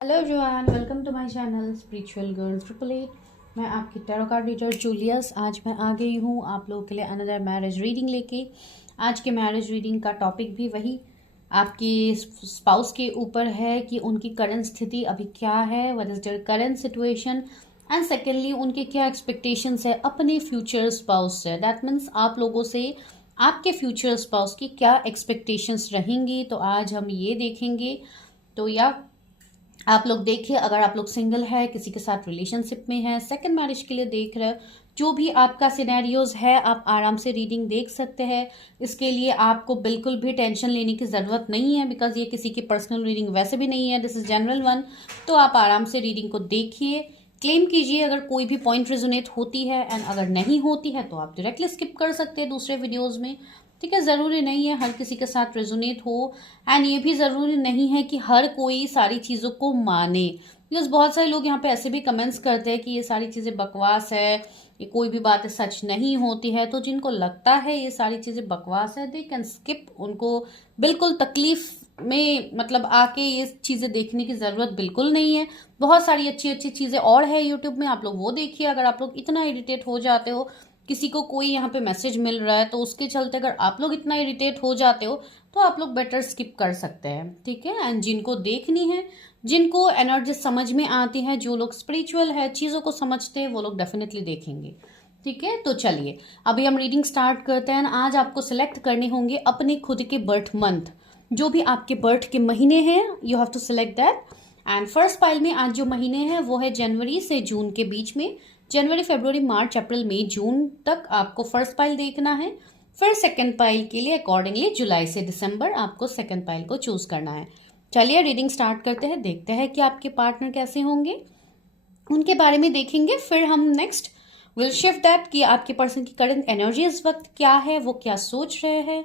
Hello everyone, welcome to my channel spiritual girl 888। मैं आपकी tarot card reader Julius. आज मैं आ गई हूँ आप लोगों के लिए अनदर मैरिज रीडिंग लेके। आज के मैरिज रीडिंग का टॉपिक भी वही आपकी स्पाउस के ऊपर है कि उनकी करंट स्थिति अभी क्या है, what is their current situation, and secondly उनके क्या एक्सपेक्टेशंस है अपने फ्यूचर स्पाउस से। दैट मीन्स आप लोगों से आपके फ्यूचर स्पाउस की क्या एक्सपेक्टेशंस रहेंगी, तो आज हम ये देखेंगे। तो या आप लोग देखिए, अगर आप लोग सिंगल है, किसी के साथ रिलेशनशिप में है, सेकंड मैरिज के लिए देख रहे हो, जो भी आपका सिनेरियोज है आप आराम से रीडिंग देख सकते हैं। इसके लिए आपको बिल्कुल भी टेंशन लेने की ज़रूरत नहीं है, बिकॉज ये किसी की पर्सनल रीडिंग वैसे भी नहीं है, दिस इज जनरल वन। तो आप आराम से रीडिंग को देखिए, क्लेम कीजिए अगर कोई भी पॉइंट रेजोनेट होती है, एंड अगर नहीं होती है तो आप डायरेक्टली स्किप कर सकते हैं दूसरे वीडियोज़ में। ठीक है, ज़रूरी नहीं है हर किसी के साथ रेजोनेट हो, एंड ये भी ज़रूरी नहीं है कि हर कोई सारी चीज़ों को माने। बिकॉज बहुत सारे लोग यहाँ पे ऐसे भी कमेंट्स करते हैं कि ये सारी चीज़ें बकवास है, ये कोई भी बात सच नहीं होती है। तो जिनको लगता है ये सारी चीज़ें बकवास है, दे कैन स्किप। उनको बिल्कुल तकलीफ में मतलब आके ये चीज़ें देखने की ज़रूरत बिल्कुल नहीं है। बहुत सारी अच्छी अच्छी चीज़ें और है यूट्यूब में, आप लोग वो देखिए। अगर आप लोग इतना इरिटेट हो जाते हो, किसी को कोई यहाँ पे मैसेज मिल रहा है, तो उसके चलते अगर आप लोग इतना इरिटेट हो जाते हो तो आप लोग बेटर स्किप कर सकते हैं। ठीक है, एंड जिनको देखनी है, जिनको एनर्जी समझ में आती है, जो लोग स्पिरिचुअल है, चीज़ों को समझते हैं, वो लोग डेफिनेटली देखेंगे। ठीक है, तो चलिए अभी हम रीडिंग स्टार्ट करते हैं। आज आपको सिलेक्ट करने होंगे अपने खुद के बर्थ मंथ, जो भी आपके बर्थ के महीने हैं, you have to select that. And first pile में आज जो महीने हैं वो है जनवरी से जून के बीच में। जनवरी, फरवरी, मार्च, अप्रैल, मई, जून तक आपको फर्स्ट पाइल देखना है। फिर सेकंड पाइल के लिए अकॉर्डिंगली जुलाई से दिसंबर आपको सेकंड पाइल को चूज करना है। चलिए रीडिंग स्टार्ट करते हैं, देखते हैं कि आपके पार्टनर कैसे होंगे, उनके बारे में देखेंगे। फिर हम नेक्स्ट विल शिफ्ट दैट कि आपके पर्सन की करंट एनर्जी इस वक्त क्या है, वो क्या सोच रहे हैं,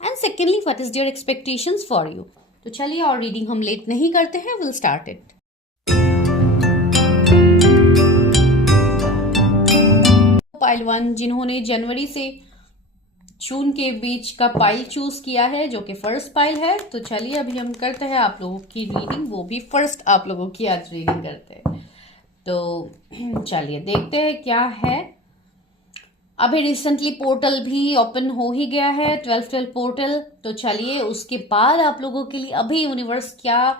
and secondly what is there expectations for you. तो चलिए और रीडिंग हम लेट नहीं करते हैं, will start it. Pile one, जिन्होंने जनवरी से जून के बीच का पाइल चूज किया है, जो कि फर्स्ट पाइल है। तो चलिए अभी हम करते हैं आप लोगों की रीडिंग, वो भी फर्स्ट आप लोगों की आज रीडिंग करते हैं। तो चलिए देखते हैं क्या है। अभी रिसेंटली पोर्टल भी ओपन हो ही गया है, 12 पोर्टल। तो चलिए उसके बाद आप लोगों के लिए अभी यूनिवर्स क्या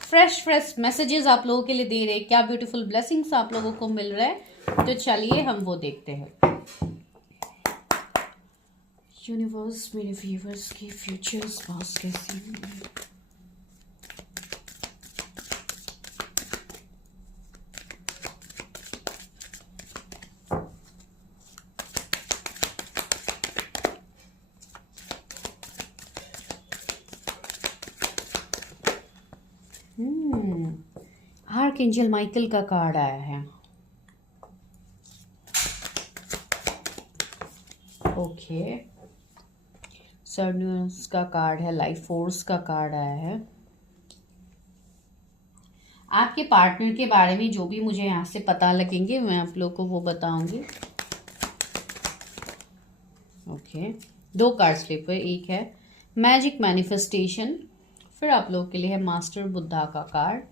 फ्रेश मैसेजेस आप लोगों के लिए दे रहे हैं, क्या ब्यूटीफुल ब्लेसिंग्स आप लोगों को मिल रहे हैं। तो चलिए हम वो देखते हैं। यूनिवर्स मेरे व्यूवर्स की फ्यूचर स्पाउस कैसी होंगे। आर्कएंजल माइकल का कार्ड आया है। ओके, सर्नस का कार्ड है, लाइफ फोर्स का कार्ड आया है। आपके पार्टनर के बारे में जो भी मुझे यहाँ से पता लगेंगे मैं आप लोग को वो बताऊंगी। ओके, दो कार्ड स्लिप है, एक है मैजिक मैनिफेस्टेशन, फिर आप लोग के लिए है मास्टर बुद्धा का कार्ड।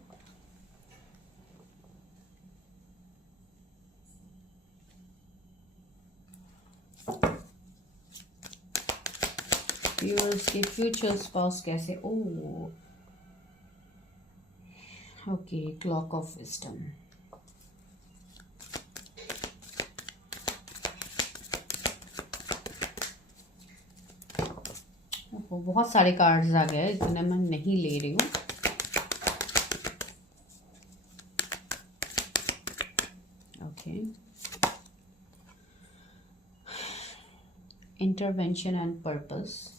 व्यूअर्स के फ्यूचर स्पाउस कैसे। Oh okay, clock of wisdom. बहुत सारे कार्ड्स आ गए, इतने मैं नहीं ले रही हूँ। Okay, intervention and purpose,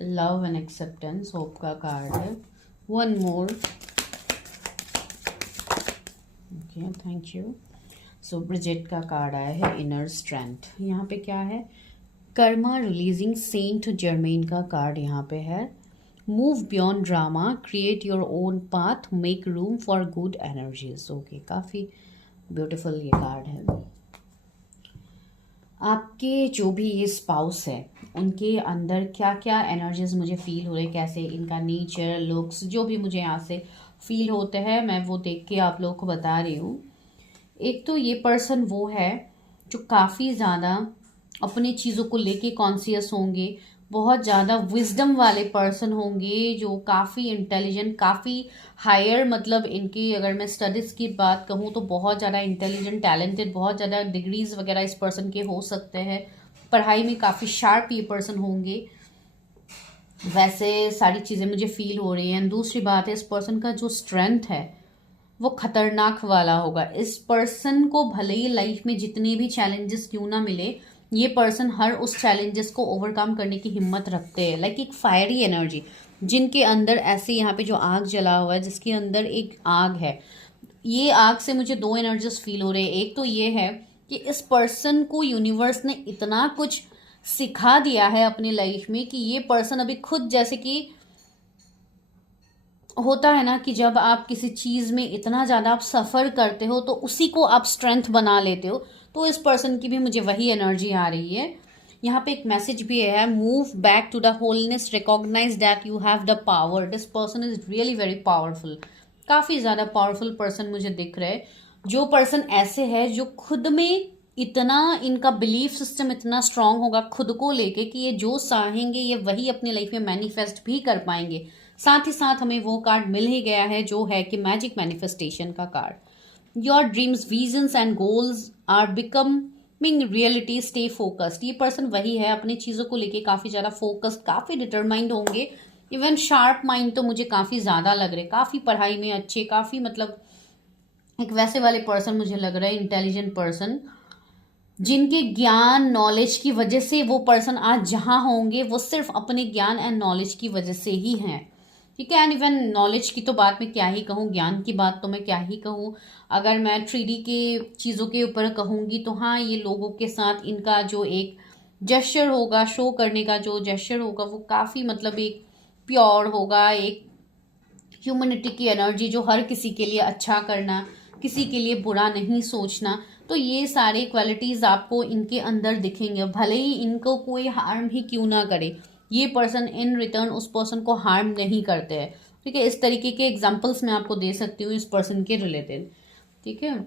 love and acceptance, hope का कार्ड है। One more. Okay, thank you. So Bridget का कार्ड आया है, इनर स्ट्रेंथ। यहाँ पे क्या है, कर्मा रिलीजिंग, सेंट जर्मेन का कार्ड यहाँ पे है। Move beyond drama, create your own path, make room for good energies. Okay, काफ़ी ब्यूटीफुल ये कार्ड है। आपके जो भी ये स्पाउस है उनके अंदर क्या क्या एनर्जीज मुझे फील हो रहे, कैसे इनका नेचर, लुक्स, जो भी मुझे यहाँ से फील होते हैं मैं वो देख के आप लोगों को बता रही हूँ। एक तो ये पर्सन वो है जो काफ़ी ज़्यादा अपनी चीज़ों को लेके कॉन्शियस होंगे, बहुत ज़्यादा विजडम वाले पर्सन होंगे, जो काफ़ी इंटेलिजेंट, काफ़ी हायर, मतलब इनकी अगर मैं स्टडीज़ की बात कहूँ तो बहुत ज़्यादा इंटेलिजेंट, टैलेंटेड, बहुत ज़्यादा डिग्रीज वगैरह इस पर्सन के हो सकते हैं, पढ़ाई में काफ़ी शार्प ये पर्सन होंगे, वैसे सारी चीज़ें मुझे फील हो रही हैं। दूसरी बात है, इस पर्सन का जो स्ट्रेंथ है वो खतरनाक वाला होगा। इस पर्सन को भले ही लाइफ में जितने भी चैलेंजेस क्यों ना मिले, ये पर्सन हर उस चैलेंजेस को ओवरकम करने की हिम्मत रखते हैं। लाइक एक फायरी एनर्जी, जिनके अंदर ऐसे यहाँ पे जो आग जला हुआ है, जिसके अंदर एक आग है, ये आग से मुझे दो एनर्जीज फील हो रहे हैं। एक तो ये है कि इस पर्सन को यूनिवर्स ने इतना कुछ सिखा दिया है अपनी लाइफ में कि ये पर्सन अभी खुद, जैसे कि होता है ना कि जब आप किसी चीज़ में इतना ज़्यादा आप सफ़र करते हो तो उसी को आप स्ट्रेंथ बना लेते हो, तो इस पर्सन की भी मुझे वही एनर्जी आ रही है। यहाँ पे एक मैसेज भी है, move back to the wholeness, recognize that you have the power. This person is really very powerful, काफ़ी ज़्यादा पावरफुल पर्सन मुझे दिख रहा है। जो पर्सन ऐसे है जो खुद में इतना, इनका बिलीफ सिस्टम इतना स्ट्रांग होगा खुद को लेके कि ये जो चाहेंगे ये वही अपनी लाइफ में मैनिफेस्ट भी कर पाएंगे। साथ ही साथ हमें वो कार्ड मिल ही गया है जो है कि मैजिक मैनिफेस्टेशन का card. Your dreams, visions and goals are becoming reality, stay focused. ये पर्सन वही है, अपनी चीज़ों को लेके काफ़ी ज़्यादा फोकस्ड, काफ़ी डिटरमाइंड होंगे, इवन शार्प माइंड तो मुझे काफ़ी ज़्यादा लग रहे, काफ़ी पढ़ाई में अच्छे, काफ़ी मतलब एक वैसे वाले पर्सन मुझे लग रहा है, इंटेलिजेंट पर्सन, जिनके ज्ञान नॉलेज की वजह से वो पर्सन आज जहाँ होंगे वो सिर्फ अपने ज्ञान एंड नॉलेज की वजह से ही हैं। ठीक है, एंड इवन नॉलेज की तो बात मैं क्या ही कहूँ, ज्ञान की बात तो मैं क्या ही कहूँ। अगर मैं 3D के चीज़ों के ऊपर कहूँगी तो हाँ, ये लोगों के साथ इनका जो एक जेस्चर होगा, शो करने का जो जेस्चर होगा, वो काफ़ी मतलब एक प्योर होगा, एक ह्यूमनिटी की एनर्जी, जो हर किसी के लिए अच्छा करना, किसी के लिए बुरा नहीं सोचना। तो ये सारे क्वालिटीज़ आपको इनके अंदर दिखेंगे, भले ही इनको कोई हार्म ही क्यों ना करे, ये पर्सन इन रिटर्न उस पर्सन को हार्म नहीं करते हैं। ठीक है, इस तरीके के एग्जांपल्स मैं आपको दे सकती हूँ इस पर्सन के रिलेटेड। ठीक है,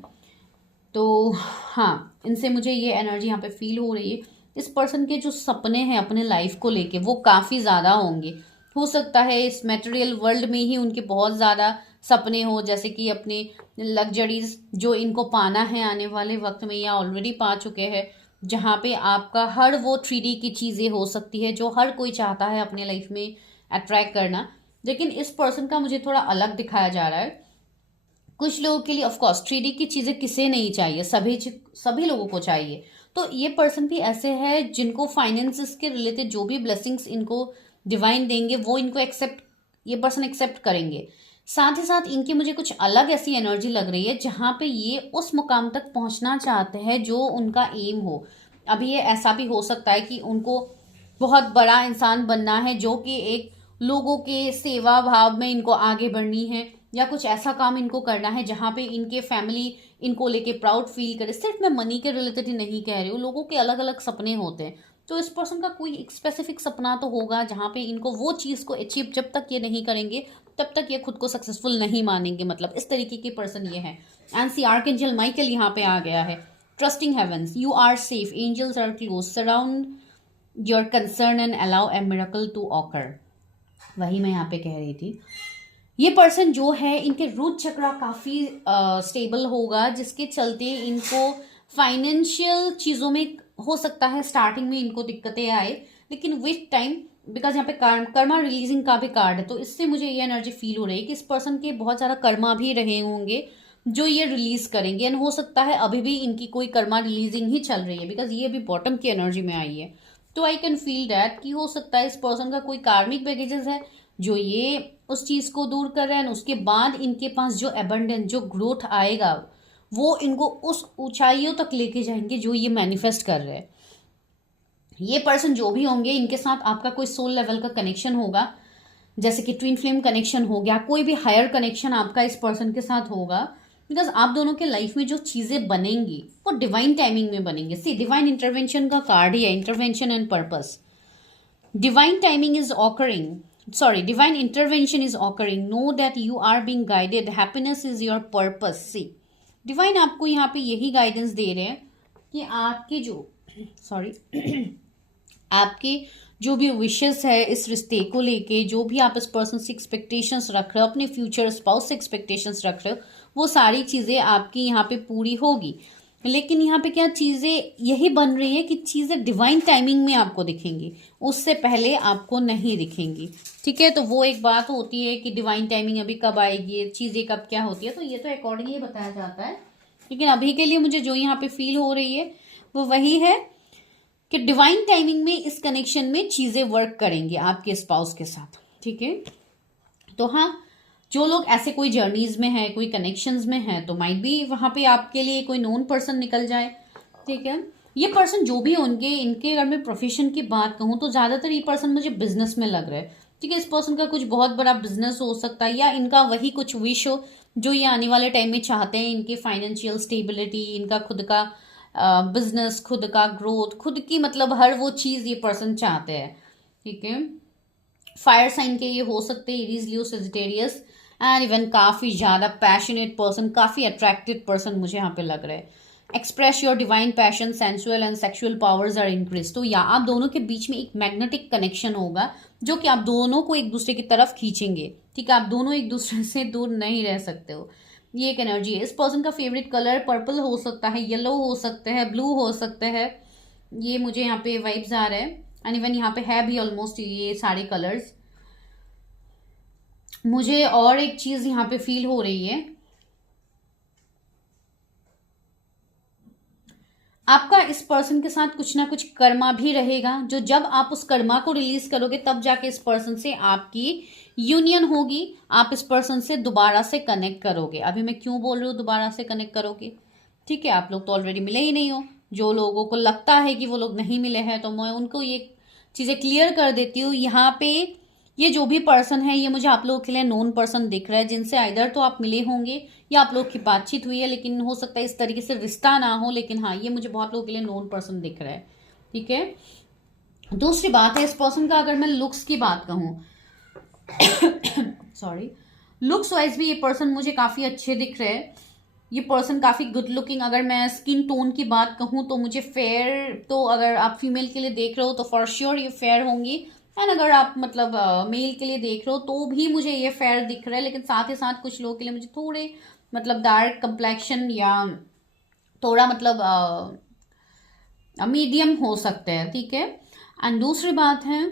तो हाँ, इनसे मुझे ये एनर्जी यहाँ पे फील हो रही है। इस पर्सन के जो सपने हैं अपने लाइफ को लेके वो काफ़ी ज़्यादा होंगे। हो सकता है इस मटेरियल वर्ल्ड में ही उनके बहुत ज़्यादा सपने हो, जैसे कि अपने लग्जरीज जो इनको पाना है आने वाले वक्त में या ऑलरेडी पा चुके हैं, जहाँ पे आपका हर वो 3D की चीज़ें हो सकती है जो हर कोई चाहता है अपने लाइफ में अट्रैक्ट करना। लेकिन इस पर्सन का मुझे थोड़ा अलग दिखाया जा रहा है। कुछ लोगों के लिए ऑफ कोर्स 3D की चीज़ें किसे नहीं चाहिए, सभी लोगों को चाहिए। तो ये पर्सन भी ऐसे है जिनको फाइनेंसिस के रिलेटेड जो भी ब्लेसिंग्स इनको डिवाइन देंगे वो इनको एक्सेप्ट, ये पर्सन एक्सेप्ट करेंगे। साथ ही साथ इनकी मुझे कुछ अलग ऐसी एनर्जी लग रही है जहाँ पे ये उस मुकाम तक पहुँचना चाहते हैं जो उनका एम हो। अभी ये ऐसा भी हो सकता है कि उनको बहुत बड़ा इंसान बनना है, जो कि एक लोगों के सेवा भाव में इनको आगे बढ़नी है, या कुछ ऐसा काम इनको करना है जहाँ पे इनके फैमिली इनको लेके प्राउड फील करे। सिर्फ मैं मनी के रिलेटेड ही नहीं कह रही हूँ, लोगों के अलग अलग सपने होते हैं। तो इस पर्सन का कोई एक स्पेसिफिक सपना तो होगा जहाँ पे इनको वो चीज़ को अचीव जब तक ये नहीं करेंगे तब तक ये खुद को सक्सेसफुल नहीं मानेंगे, मतलब इस तरीके के पर्सन ये है। एंड सी आर्कएंजल माइकल यहाँ पे आ गया है। Trusting heavens, you are safe, angels are close, surround your concern and allow a miracle to occur. वही मैं यहाँ पे कह रही थी। ये पर्सन जो है इनके रूट चक्रा काफ़ी स्टेबल होगा, जिसके चलते इनको फाइनेंशियल चीज़ों में हो सकता है स्टार्टिंग में इनको दिक्कतें आए, लेकिन विथ टाइम, बिकॉज यहाँ पे कर्मा रिलीजिंग का भी कार्ड है, तो इससे मुझे ये एनर्जी फील हो रही है कि इस पर्सन के बहुत ज़्यादा कर्मा भी रहे होंगे जो ये रिलीज करेंगे। एंड हो सकता है अभी भी इनकी कोई कर्मा रिलीजिंग ही चल रही है, बिकॉज ये अभी बॉटम की एनर्जी में आई है। तो आई कैन फील दैट कि हो सकता है इस पर्सन का कोई कार्मिक बैगेजेस है जो ये उस चीज़ को दूर कर रहे हैं, उसके बाद इनके पास जो एबंडेंस, जो ग्रोथ आएगा वो इनको उस ऊंचाइयों तक लेके जाएंगे जो ये मैनिफेस्ट कर रहे हैं। ये पर्सन जो भी होंगे इनके साथ आपका कोई सोल लेवल का कनेक्शन होगा, जैसे कि ट्विन फ्लेम कनेक्शन हो गया, कोई भी हायर कनेक्शन आपका इस पर्सन के साथ होगा, बिकॉज आप दोनों के लाइफ में जो चीज़ें बनेंगी वो डिवाइन टाइमिंग में बनेंगे। सी डिवाइन इंटरवेंशन का कार्ड ही है, intervention and purpose. Divine timing is occurring. Sorry, divine intervention is occurring. Know that you are being guided. Happiness is your purpose. See, divine आपको यहाँ पे यही गाइडेंस दे रहे हैं कि आपके जो आपके जो भी विशेस है इस रिश्ते को लेके, जो भी आप इस पर्सन से एक्सपेक्टेशंस रख रहे हो, अपने फ्यूचर स्पाउस से एक्सपेक्टेशंस रख रहे हो, वो सारी चीज़ें आपकी यहाँ पे पूरी होगी। लेकिन यहाँ पे क्या चीज़ें यही बन रही है कि चीज़ें डिवाइन टाइमिंग में आपको दिखेंगी, उससे पहले आपको नहीं दिखेंगी। ठीक है, तो वो एक बात होती है कि डिवाइन टाइमिंग अभी कब आएगी, चीज़ें कब क्या होती है, तो ये तो अकॉर्डिंगली बताया जाता है। लेकिन अभी के लिए मुझे जो यहाँ पे फील हो रही है वो वही है कि डिवाइन टाइमिंग में इस कनेक्शन में चीज़ें वर्क करेंगी आपके स्पाउस के साथ। ठीक है, तो हाँ, जो लोग ऐसे कोई जर्नीज में है, कोई कनेक्शंस में है, तो माइट भी वहाँ पे आपके लिए कोई नोन पर्सन निकल जाए। ठीक है, ये पर्सन जो भी उनके इनके अगर मैं प्रोफेशन की बात कहूँ तो ज़्यादातर ये पर्सन मुझे बिजनेस में लग रहा है। ठीक है, इस पर्सन का कुछ बहुत बड़ा बिजनेस हो सकता है, या इनका वही कुछ विश हो जो ये आने वाले टाइम में चाहते हैं। इनकी फाइनेंशियल स्टेबिलिटी, इनका खुद का बिजनेस, खुद का ग्रोथ, खुद की मतलब हर वो चीज़ ये पर्सन चाहते हैं। ठीक है, फायर साइन के ये हो सकते हैं, Aries, Leo, Sagittarius, and even काफ़ी ज़्यादा पैशनेट पर्सन, काफ़ी अट्रैक्टिव पर्सन मुझे यहाँ पे लग रहा है। Express your divine passion, sensual and sexual powers are increase. तो या आप दोनों के बीच में एक मैग्नेटिक कनेक्शन होगा जो कि आप दोनों को एक दूसरे की तरफ खींचेंगे। ठीक है, आप दोनों एक दूसरे से दूर नहीं रह सकते हो, ये एक एनर्जी है। इस पर्सन का फेवरेट कलर पर्पल हो सकता है, येलो हो सकता है, ब्लू हो सकता है, ये मुझे यहाँ पे वाइब्स आ रहे हैं। एंड इवन यहाँ पे है भी ऑलमोस्ट ये सारे कलर्स। मुझे और एक चीज यहाँ पे फील हो रही है, आपका इस पर्सन के साथ कुछ ना कुछ कर्मा भी रहेगा, जो जब आप उस कर्मा को रिलीज करोगे तब जाके इस पर्सन से आपकी यूनियन होगी, आप इस पर्सन से दोबारा से कनेक्ट करोगे। अभी मैं क्यों बोल रही हूँ दोबारा से कनेक्ट करोगे? ठीक है, आप लोग तो ऑलरेडी मिले ही नहीं हो। जो लोगों को लगता है कि वो लोग नहीं मिले हैं, तो मैं उनको ये चीज़ें क्लियर कर देती हूँ। यहाँ पे ये जो भी पर्सन है, ये मुझे आप लोगों के लिए नोन पर्सन दिख रहा है, जिनसे आइदर तो आप मिले होंगे या आप लोग की बातचीत हुई है, लेकिन हो सकता है इस तरीके से रिश्ता ना हो। लेकिन हाँ, ये मुझे बहुत लोगों के लिए नोन पर्सन दिख रहा है। ठीक है, दूसरी बात है, इस पर्सन का अगर मैं लुक्स की बात कहूँ सॉरी, लुक्स वाइज भी ये पर्सन मुझे काफ़ी अच्छे दिख रहे हैं। ये पर्सन काफ़ी गुड लुकिंग, अगर मैं स्किन टोन की बात कहूँ तो मुझे फेयर, तो अगर आप फीमेल के लिए देख रहे हो तो फॉर श्योर ये फेयर होंगी। एंड अगर आप मतलब मेल के लिए देख रहे हो तो भी मुझे ये फेयर दिख रहा है। लेकिन साथ ही साथ कुछ लोगों के लिए मुझे थोड़े मतलब डार्क कंप्लेक्शन या थोड़ा मतलब मीडियम हो सकते हैं। ठीक है, एंड दूसरी बात है,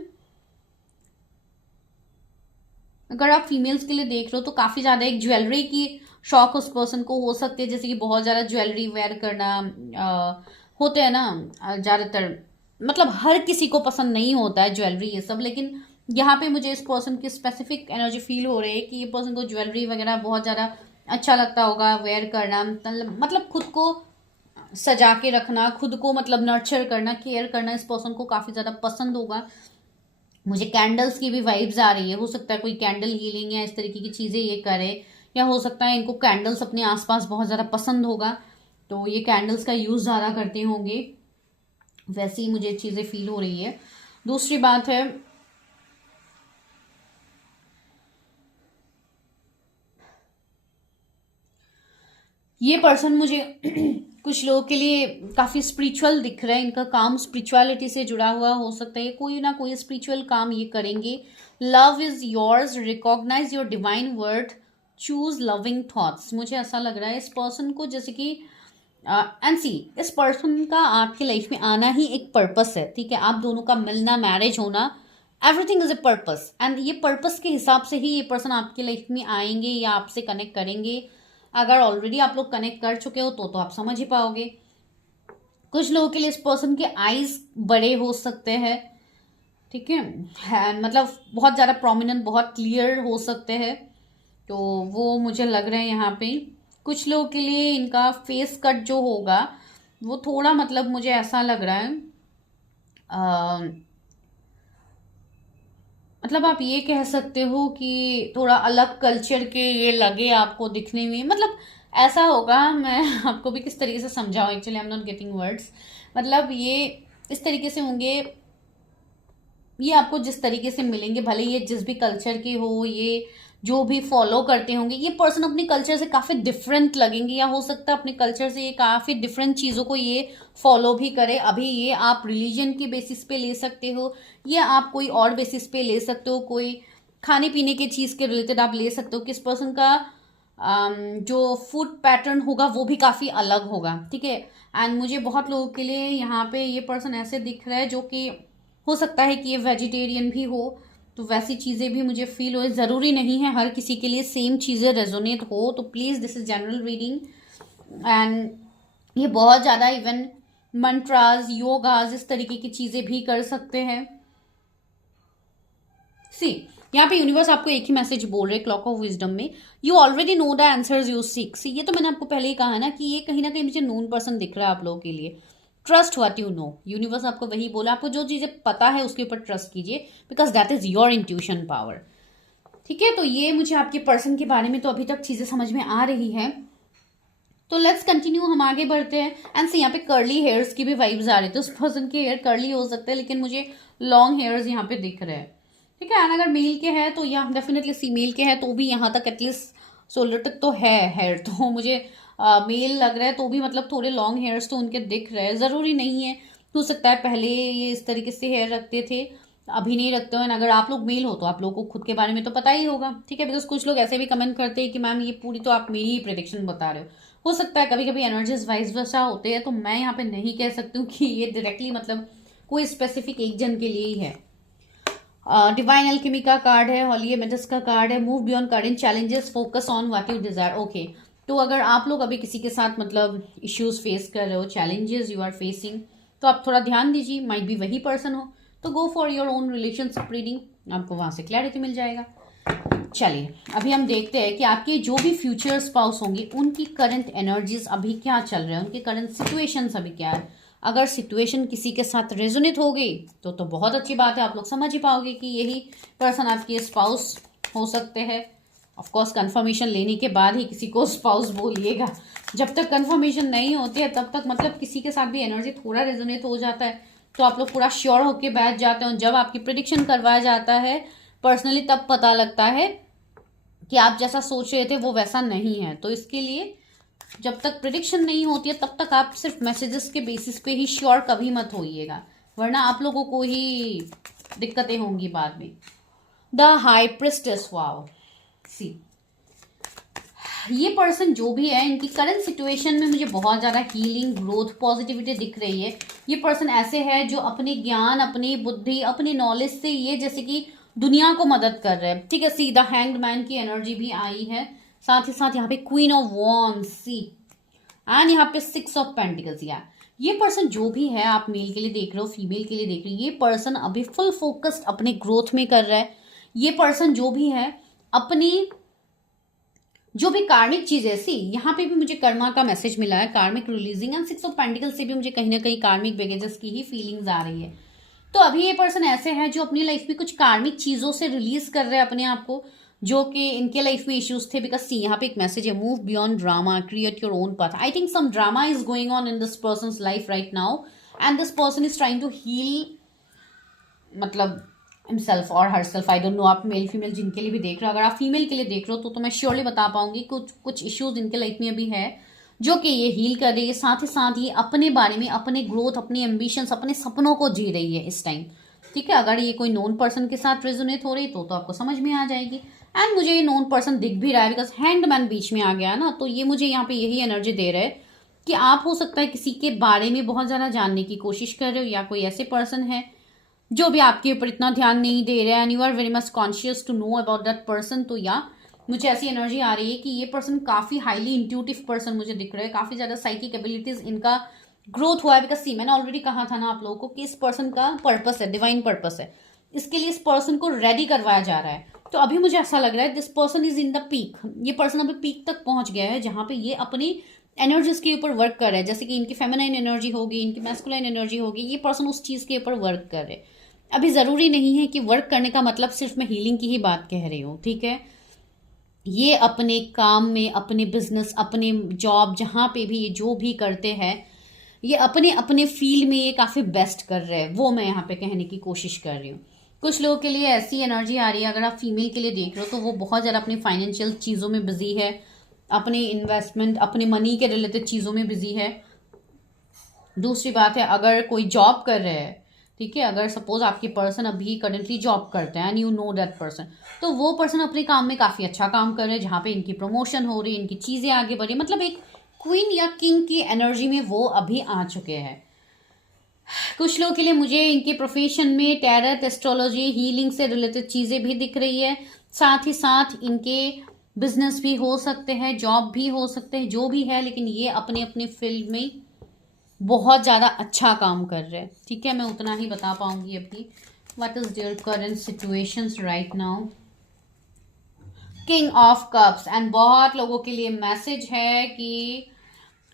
अगर आप फीमेल्स के लिए देख रहे हो तो काफ़ी ज़्यादा एक ज्वेलरी की शौक उस पर्सन को हो सकती है, जैसे कि बहुत ज़्यादा ज्वेलरी वेयर करना होते हैं ना ज़्यादातर, मतलब हर किसी को पसंद नहीं होता है ज्वेलरी ये सब। लेकिन यहाँ पे मुझे इस पर्सन की स्पेसिफिक एनर्जी फील हो रही है कि ये पर्सन को ज्वेलरी वगैरह बहुत ज़्यादा अच्छा लगता होगा वेयर करना, मतलब खुद को सजा के रखना, खुद को मतलब नर्चर करना, केयर करना इस पर्सन को काफ़ी ज़्यादा पसंद होगा। मुझे कैंडल्स की भी वाइब्स आ रही है, हो सकता है कोई कैंडल हीलिंग या इस तरीके की चीज़ें ये करे, या हो सकता है इनको कैंडल्स अपने आसपास बहुत ज़्यादा पसंद होगा तो ये कैंडल्स का यूज़ ज़्यादा करते होंगे। वैसे ही मुझे चीज़ें फील हो रही है। दूसरी बात है, ये पर्सन मुझे कुछ लोगों के लिए काफ़ी स्पिरिचुअल दिख रहा है, इनका काम स्पिरिचुअलिटी से जुड़ा हुआ हो सकता है, कोई ना कोई स्पिरिचुअल काम ये करेंगे। Love is yours, recognize your divine worth, choose loving thoughts. मुझे ऐसा लग रहा है इस पर्सन को, जैसे कि एंड सी, इस पर्सन का आपकी लाइफ में आना ही एक पर्पस है। ठीक है, आप दोनों का मिलना, मैरिज होना, everything is a purpose, and ये पर्पस के हिसाब से ही ये पर्सन आपकी लाइफ में आएंगे या आपसे कनेक्ट करेंगे। अगर ऑलरेडी आप लोग कनेक्ट कर चुके हो तो आप समझ ही पाओगे। कुछ लोगों के लिए इस पर्सन के आईज बड़े हो सकते हैं। ठीक है, मतलब बहुत ज़्यादा प्रोमिनेंट, बहुत क्लियर हो सकते हैं, तो वो मुझे लग रहा है यहाँ पे। कुछ लोगों के लिए इनका फेस कट जो होगा वो थोड़ा मतलब मुझे ऐसा लग रहा है मतलब आप ये कह सकते हो कि थोड़ा अलग कल्चर के ये लगे आपको दिखने में, मतलब ऐसा होगा, मैं आपको भी किस तरीके से समझाऊं, actually I am not getting words. मतलब ये इस तरीके से होंगे, ये आपको जिस तरीके से मिलेंगे, भले ये जिस भी कल्चर के हो, ये जो भी फॉलो करते होंगे, ये पर्सन अपने कल्चर से काफ़ी डिफरेंट लगेंगे, या हो सकता है अपने कल्चर से ये काफ़ी डिफरेंट चीज़ों को ये फॉलो भी करे। अभी ये आप रिलीजन के बेसिस पे ले सकते हो, या आप कोई और बेसिस पे ले सकते हो, कोई खाने पीने के चीज़ के रिलेटेड आप ले सकते हो। किस पर्सन का जो फूड पैटर्न होगा वो भी काफ़ी अलग होगा, ठीक है। एंड मुझे बहुत लोगों के लिए यहाँ पे ये पर्सन ऐसे दिख रहा है जो कि हो सकता है कि ये वेजिटेरियन भी हो, तो वैसी चीज़ें भी मुझे फील हो। ज़रूरी नहीं है हर किसी के लिए सेम चीज़ें रेजोनेट हो, तो please this is general reading. And ये बहुत ज़्यादा इवन मंत्राज, योगाज, इस तरीके की चीज़ें भी कर सकते हैं। सी यहाँ पे यूनिवर्स आपको एक ही मैसेज बोल रहे क्लॉक ऑफ विजडम में, you already know the answers you seek. See ये तो मैंने आपको पहले ही कहा है ना कि ये कहीं ना कहीं मुझे नोन पर्सन दिख रहा है आप लोगों के लिए। Trust what you know, universe आपको वही बोला, आपको जो चीज़ें पता है उसके ऊपर ट्रस्ट कीजिए, because that is your intuition power, ठीक है। तो ये मुझे आपके पर्सन के बारे में तो अभी तक चीज़ें समझ में आ रही है। तो लेट्स कंटिन्यू, हम आगे बढ़ते हैं। एंड से यहाँ पे कर्ली हेयर्स की भी वाइब्स आ रही थी, उस पर्सन के हेयर कर्ली हो सकते हैं, लेकिन मुझे लॉन्ग हेयर्स यहाँ पे दिख रहे हैं, ठीक है। एंड अगर मेल के हैं तो यहाँ डेफिनेटली फीमेल के हैं तो भी यहाँ तक एटलीस्ट शोल्डर तक तो है हेयर, तो मुझे मेल लग रहा है, तो भी मतलब थोड़े लॉन्ग हेयर्स तो उनके दिख रहे हैं। ज़रूरी नहीं है, हो सकता है पहले ये इस तरीके से हेयर रखते थे, अभी नहीं रखते हो। अगर आप लोग मेल हो तो आप लोगों को खुद के बारे में तो पता ही होगा, ठीक है। बिकॉज कुछ लोग ऐसे भी कमेंट करते हैं कि मैम ये पूरी तो आप मेरी ही प्रेडिक्शन बता रहे हो सकता है कभी कभी एनर्जीज वाइज वर्सा होते हैं, तो मैं यहाँ पे नहीं कह सकती हूँ कि ये डायरेक्टली मतलब कोई स्पेसिफिक एक जन के लिए ही है। डिवाइन एल्केमी का कार्ड है, हॉली मेटस का कार्ड है, move beyond current challenges, focus on what you desire. Okay, तो अगर आप लोग अभी किसी के साथ मतलब इश्यूज फेस कर रहे हो, चैलेंजेस यू आर फेसिंग, तो आप थोड़ा ध्यान दीजिए, माइट भी वही पर्सन हो, तो go for your own relationship reading, आपको वहां से क्लैरिटी मिल जाएगा। चलिए अभी हम देखते हैं कि आपके जो भी फ्यूचर स्पाउस होंगे उनकी करंट एनर्जीज अभी क्या चल रहे हैं, उनके करंट सिचुएशंस अभी क्या है। अगर सिचुएशन किसी के साथ रेजोनेट हो गई तो बहुत अच्छी बात है, आप लोग समझ ही पाओगे कि यही पर्सन आपके स्पाउस हो सकते हैं। ऑफ कोर्स कंफर्मेशन लेने के बाद ही किसी को स्पाउस बोलिएगा, जब तक कंफर्मेशन नहीं होती है तब तक मतलब किसी के साथ भी एनर्जी थोड़ा रेजोनेट हो जाता है तो आप लोग पूरा श्योर होके बैठ जाते हो। जब आपकी प्रेडिक्शन करवाया जाता है पर्सनली तब पता लगता है कि आप जैसा सोच रहे थे वो वैसा नहीं है। तो इसके लिए जब तक प्रेडिक्शन नहीं होती है तब तक आप सिर्फ मैसेजेस के बेसिस पे ही श्योर कभी मत होइएगा, वरना आप लोगों को ही दिक्कतें होंगी बाद में। द हाई प्रिस्टेस, वाओ, सी ये पर्सन जो भी है इनकी करंट सिचुएशन में मुझे बहुत ज़्यादा हीलिंग, ग्रोथ, पॉजिटिविटी दिख रही है। ये पर्सन ऐसे है जो अपने ज्ञान, अपनी बुद्धि, अपने नॉलेज से ये जैसे कि दुनिया को मदद कर रहे हैं, ठीक है। सी द हैंग्ड मैन की एनर्जी भी आई है, साथ ही साथ यहाँ पे queen of wands, see and यहाँ पे 6 ऑफ पेंटिकल्स। ये पर्सन जो भी है, आप मेल के लिए देख रहे हो, फीमेल के लिए देख रहे हो, ये पर्सन अभी फुल फोकस्ड अपने ग्रोथ में कर रहा है। ये पर्सन जो भी है अपनी जो भी कार्मिक चीज है, सी यहाँ पे भी मुझे कर्मा का मैसेज मिला है, कार्मिक रिलीजिंग, एंड 6 ऑफ पेंटिकल्स से भी मुझे कहीं ना कहीं कार्मिक बैगेजेस की ही फीलिंग्स आ रही है। तो अभी ये पर्सन ऐसे हैं जो अपनी लाइफ में कुछ कार्मिक चीजों से रिलीज कर रहे हैं अपने आप को, जो कि इनके लाइफ में इश्यूज थे। बिकॉज सी यहाँ पे एक मैसेज है, move beyond drama, create your own path. I think some drama is going on in this person's life right now and this person is trying to heal मतलब himself और herself. I don't know आप male female जिनके लिए भी देख रहे हो, अगर आप फीमेल के लिए देख रहे हो तो मैं श्योरली बता पाऊंगी कुछ इश्यूज इनके लाइफ में अभी है जो कि ये हील कर रही है। साथ ही साथ ये अपने बारे में, अपने ग्रोथ, अपने एम्बिशंस, अपने सपनों को जी रही है इस टाइम, ठीक है। अगर ये कोई नॉन पर्सन के साथ रेजोनेट हो रही तो आपको समझ में आ जाएगी। एंड मुझे ये नॉन पर्सन दिख भी रहा है बिकॉज हैंग्ड मैन बीच में आ गया ना, तो ये मुझे यहाँ पे यही एनर्जी दे रहा है कि आप हो सकता है किसी के बारे में बहुत ज़्यादा जानने की कोशिश कर रहे हो, या कोई ऐसे पर्सन है जो भी आपके ऊपर इतना ध्यान नहीं दे रहा है and you are very much conscious to know about that person. तो या मुझे ऐसी एनर्जी आ रही है कि ये पर्सन काफ़ी हाईली इंट्यूटिव पर्सन मुझे दिख रहा है, काफ़ी ज़्यादा साइकिक एबिलिटीज इनका ग्रोथ हुआ है। बिकॉज सी मैंने ऑलरेडी कहा था ना आप लोगों को कि इस पर्सन का पर्पस है, डिवाइन पर्पस है, इसके लिए इस पर्सन को रेडी करवाया जा रहा है। तो अभी मुझे ऐसा लग रहा है this person is in the peak, ये पर्सन अभी पीक तक पहुंच गया है जहां पे ये अपनी एनर्जीज के ऊपर वर्क कर रहे हैं। जैसे कि इनकी फेमिनाइन एनर्जी होगी, इनकी मैस्कुलाइन एनर्जी होगी, ये पर्सन उस चीज़ के ऊपर वर्क कर रहे हैं। अभी ज़रूरी नहीं है कि वर्क करने का मतलब सिर्फ मैं हीलिंग की ही बात कह रही हूँ, ठीक है। ये अपने काम में, अपने बिजनेस, अपने जॉब, जहाँ पे भी ये जो भी करते हैं, ये अपने अपने फील्ड में ये काफ़ी बेस्ट कर रहे हैं, वो मैं यहाँ पे कहने की कोशिश कर रही हूँ। कुछ लोगों के लिए ऐसी एनर्जी आ रही है, अगर आप फीमेल के लिए देख रहे हो तो वो बहुत ज़्यादा अपनी फाइनेंशियल चीज़ों में बिजी है, अपने इन्वेस्टमेंट, अपने मनी के रिलेटेड चीज़ों में बिजी है। दूसरी बात है, अगर कोई जॉब कर रहे हैं, ठीक है, अगर सपोज आपके पर्सन अभी करंटली जॉब करते हैं and you know that person, तो वो पर्सन अपने काम में काफ़ी अच्छा काम कर रहे हैं, जहाँ पे इनकी प्रमोशन हो रही है, इनकी चीज़ें आगे बढ़ रही, मतलब एक क्वीन या किंग की एनर्जी में वो अभी आ चुके हैं। कुछ लोगों के लिए मुझे इनके प्रोफेशन में टैरट, एस्ट्रोलॉजी, हीलिंग से रिलेटेड चीज़ें भी दिख रही है। साथ ही साथ इनके बिजनेस भी हो सकते हैं, जॉब भी हो सकते हैं, जो भी है, लेकिन ये अपने अपने फील्ड में बहुत ज़्यादा अच्छा काम कर रहे हैं। ठीक है, मैं उतना ही बता पाऊंगी अभी। What is their current situations right now. King of cups, and बहुत लोगों के लिए मैसेज है कि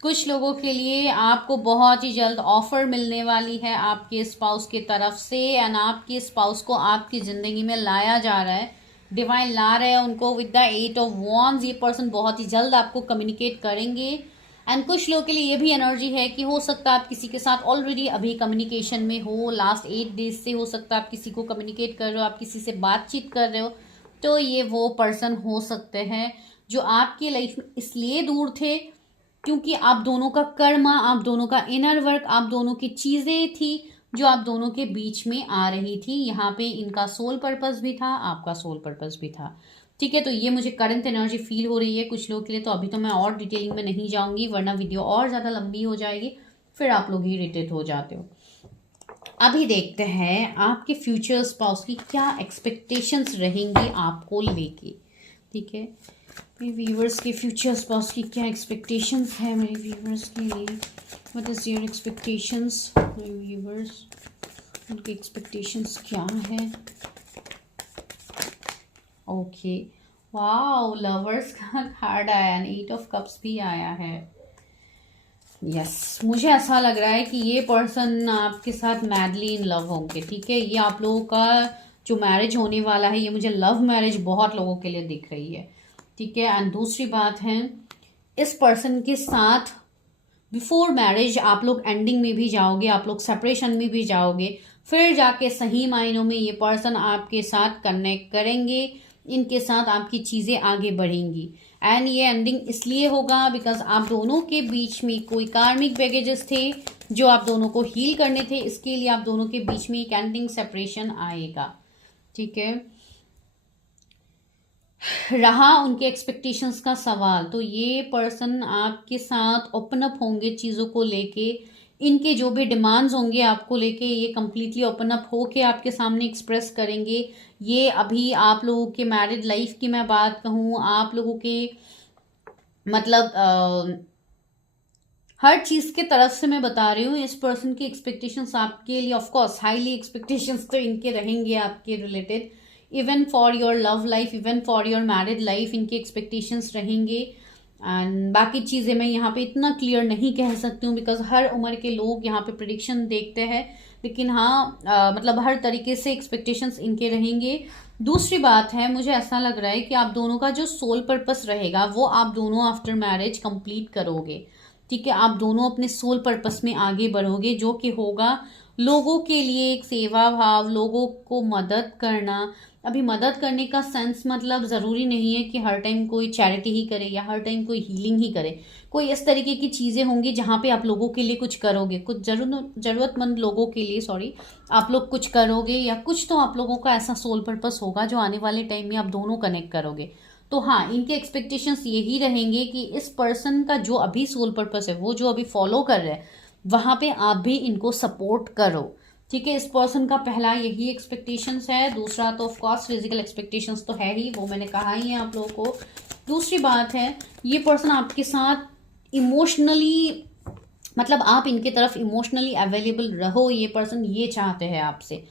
कुछ लोगों के लिए आपको बहुत ही जल्द ऑफर मिलने वाली है आपके स्पाउस की तरफ से, एंड आपके स्पाउस को आपकी ज़िंदगी में लाया जा रहा है, डिवाइन ला रहे हैं उनको विद द 8 ऑफ वॉन्ड्स। ये पर्सन बहुत ही जल्द आपको कम्युनिकेट करेंगे। एंड कुछ लोगों के लिए ये भी एनर्जी है कि हो सकता है आप किसी के साथ ऑलरेडी अभी कम्युनिकेशन में हो, लास्ट 8 डेज से हो सकता है आप किसी को कम्युनिकेट कर रहे हो, आप किसी से बातचीत कर रहे हो, तो ये वो पर्सन हो सकते हैं जो आपकी लाइफ में इसलिए दूर थे क्योंकि आप दोनों का कर्म, आप दोनों का इनर वर्क, आप दोनों की चीज़ें थी जो आप दोनों के बीच में आ रही थी। यहाँ पे इनका सोल पर्पस भी था, आपका सोल पर्पस भी था। ठीक है, तो ये मुझे करंट एनर्जी फील हो रही है कुछ लोगों के लिए। तो अभी तो मैं और डिटेलिंग में नहीं जाऊंगी, वरना वीडियो और ज़्यादा लंबी हो जाएगी, फिर आप लोग ही इरिटेट हो जाते हो। अभी देखते हैं आपके फ्यूचर स्पाउस की क्या एक्सपेक्टेशंस रहेंगी आपको लेके। ठीक है, मेरे व्यूवर्स के फ्यूचर स्पाउस की क्या एक्सपेक्टेशंस है मेरे व्यूवर्स के लिए। व्हाट इज योर एक्सपेक्टेशंस मेरे व्यूवर्स, उनकी एक्सपेक्टेशंस क्या है। ओके, वाओ, लवर्स का कार्ड आया, 8 ऑफ कप्स भी आया है। यस, मुझे ऐसा लग रहा है कि ये पर्सन आपके साथ मैडली इन लव होंगे। ठीक है, ये आप लोगों का जो मैरिज होने वाला है, ये मुझे लव मैरिज बहुत लोगों के लिए दिख रही है। ठीक है, एंड दूसरी बात है, इस पर्सन के साथ बिफोर मैरिज आप लोग एंडिंग में भी जाओगे, आप लोग सेपरेशन में भी जाओगे, फिर जाके सही मायनों में ये पर्सन आपके साथ कनेक्ट करेंगे, इनके साथ आपकी चीज़ें आगे बढ़ेंगी। एंड ये एंडिंग इसलिए होगा बिकॉज आप दोनों के बीच में कोई कार्मिक बैगेजेस थे जो आप दोनों को हील करने थे, इसके लिए आप दोनों के बीच में एक एंडिंग सेपरेशन आएगा। ठीक है, रहा उनके एक्सपेक्टेशंस का सवाल, तो ये पर्सन आपके साथ ओपन अप होंगे चीज़ों को लेके, इनके जो भी डिमांड्स होंगे आपको लेके ये कंप्लीटली ओपन अप होके आपके सामने एक्सप्रेस करेंगे। ये अभी आप लोगों के मैरिड लाइफ की मैं बात कहूँ, आप लोगों के मतलब हर चीज़ के तरफ से मैं बता रही हूँ, इस पर्सन की एक्सपेक्टेशंस आपके लिए ऑफकोर्स हाईली एक्सपेक्टेशंस तो इनके रहेंगे आपके related, even for your love life, even for your married life इनके एक्सपेक्टेशंस रहेंगे। एंड बाकी चीज़ें मैं यहाँ पे इतना क्लियर नहीं कह सकती हूँ बिकॉज हर उम्र के लोग यहाँ पे प्रिडिक्शन देखते हैं, लेकिन हाँ मतलब हर तरीके से एक्सपेक्टेशंस इनके रहेंगे। दूसरी बात है, मुझे ऐसा लग रहा है कि आप दोनों का जो सोल पर्पस रहेगा वो आप दोनों आफ्टर मैरिज कंप्लीट करोगे। ठीक है, आप दोनों अपने सोल पर्पस में आगे बढ़ोगे, जो कि होगा लोगों के लिए एक सेवा भाव, लोगों को मदद करना। अभी मदद करने का सेंस मतलब ज़रूरी नहीं है कि हर टाइम कोई चैरिटी ही करे या हर टाइम कोई हीलिंग ही करे। कोई इस तरीके की चीज़ें होंगी जहाँ पे आप लोगों के लिए कुछ करोगे, कुछ ज़रूरतमंद लोगों के लिए आप लोग कुछ करोगे, या कुछ तो आप लोगों का ऐसा सोल पर्पस होगा जो आने वाले टाइम में आप दोनों कनेक्ट करोगे। तो हाँ, इनके एक्सपेक्टेशंस यही रहेंगे कि इस पर्सन का जो अभी सोल पर्पस है, वो जो अभी फॉलो कर रहे हैं, वहाँ पे आप भी इनको सपोर्ट करो। ठीक है, इस पर्सन का पहला यही एक्सपेक्टेशंस है। दूसरा तो ऑफ कोर्स फिजिकल एक्सपेक्टेशंस तो है ही, वो मैंने कहा ही है आप लोगों को। दूसरी बात है, ये पर्सन आपके साथ इमोशनली, मतलब आप इनके तरफ इमोशनली अवेलेबल रहो, ये पर्सन ये चाहते हैं आपसे।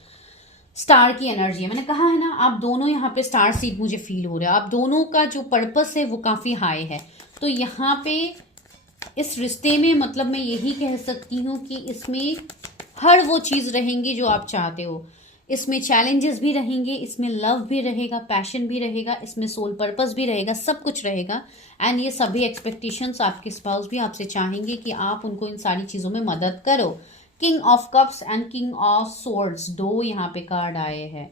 स्टार की एनर्जी है, मैंने कहा है ना, आप दोनों यहाँ पे स्टार सीड मुझे फील हो रहा है, आप दोनों का जो पर्पस है वो काफ़ी हाई है। तो यहाँ पे इस रिश्ते में मतलब मैं यही कह सकती हूँ कि इसमें हर वो चीज़ रहेंगी जो आप चाहते हो। इसमें चैलेंजेस भी रहेंगे, इसमें लव भी रहेगा, पैशन भी रहेगा, इसमें सोल पर्पस भी रहेगा, सब कुछ रहेगा। एंड ये सभी एक्सपेक्टेशंस आपके स्पाउस भी आपसे चाहेंगे कि आप उनको इन सारी चीज़ों में मदद करो। King of cups and king of swords, दो यहाँ पे कार्ड आए हैं।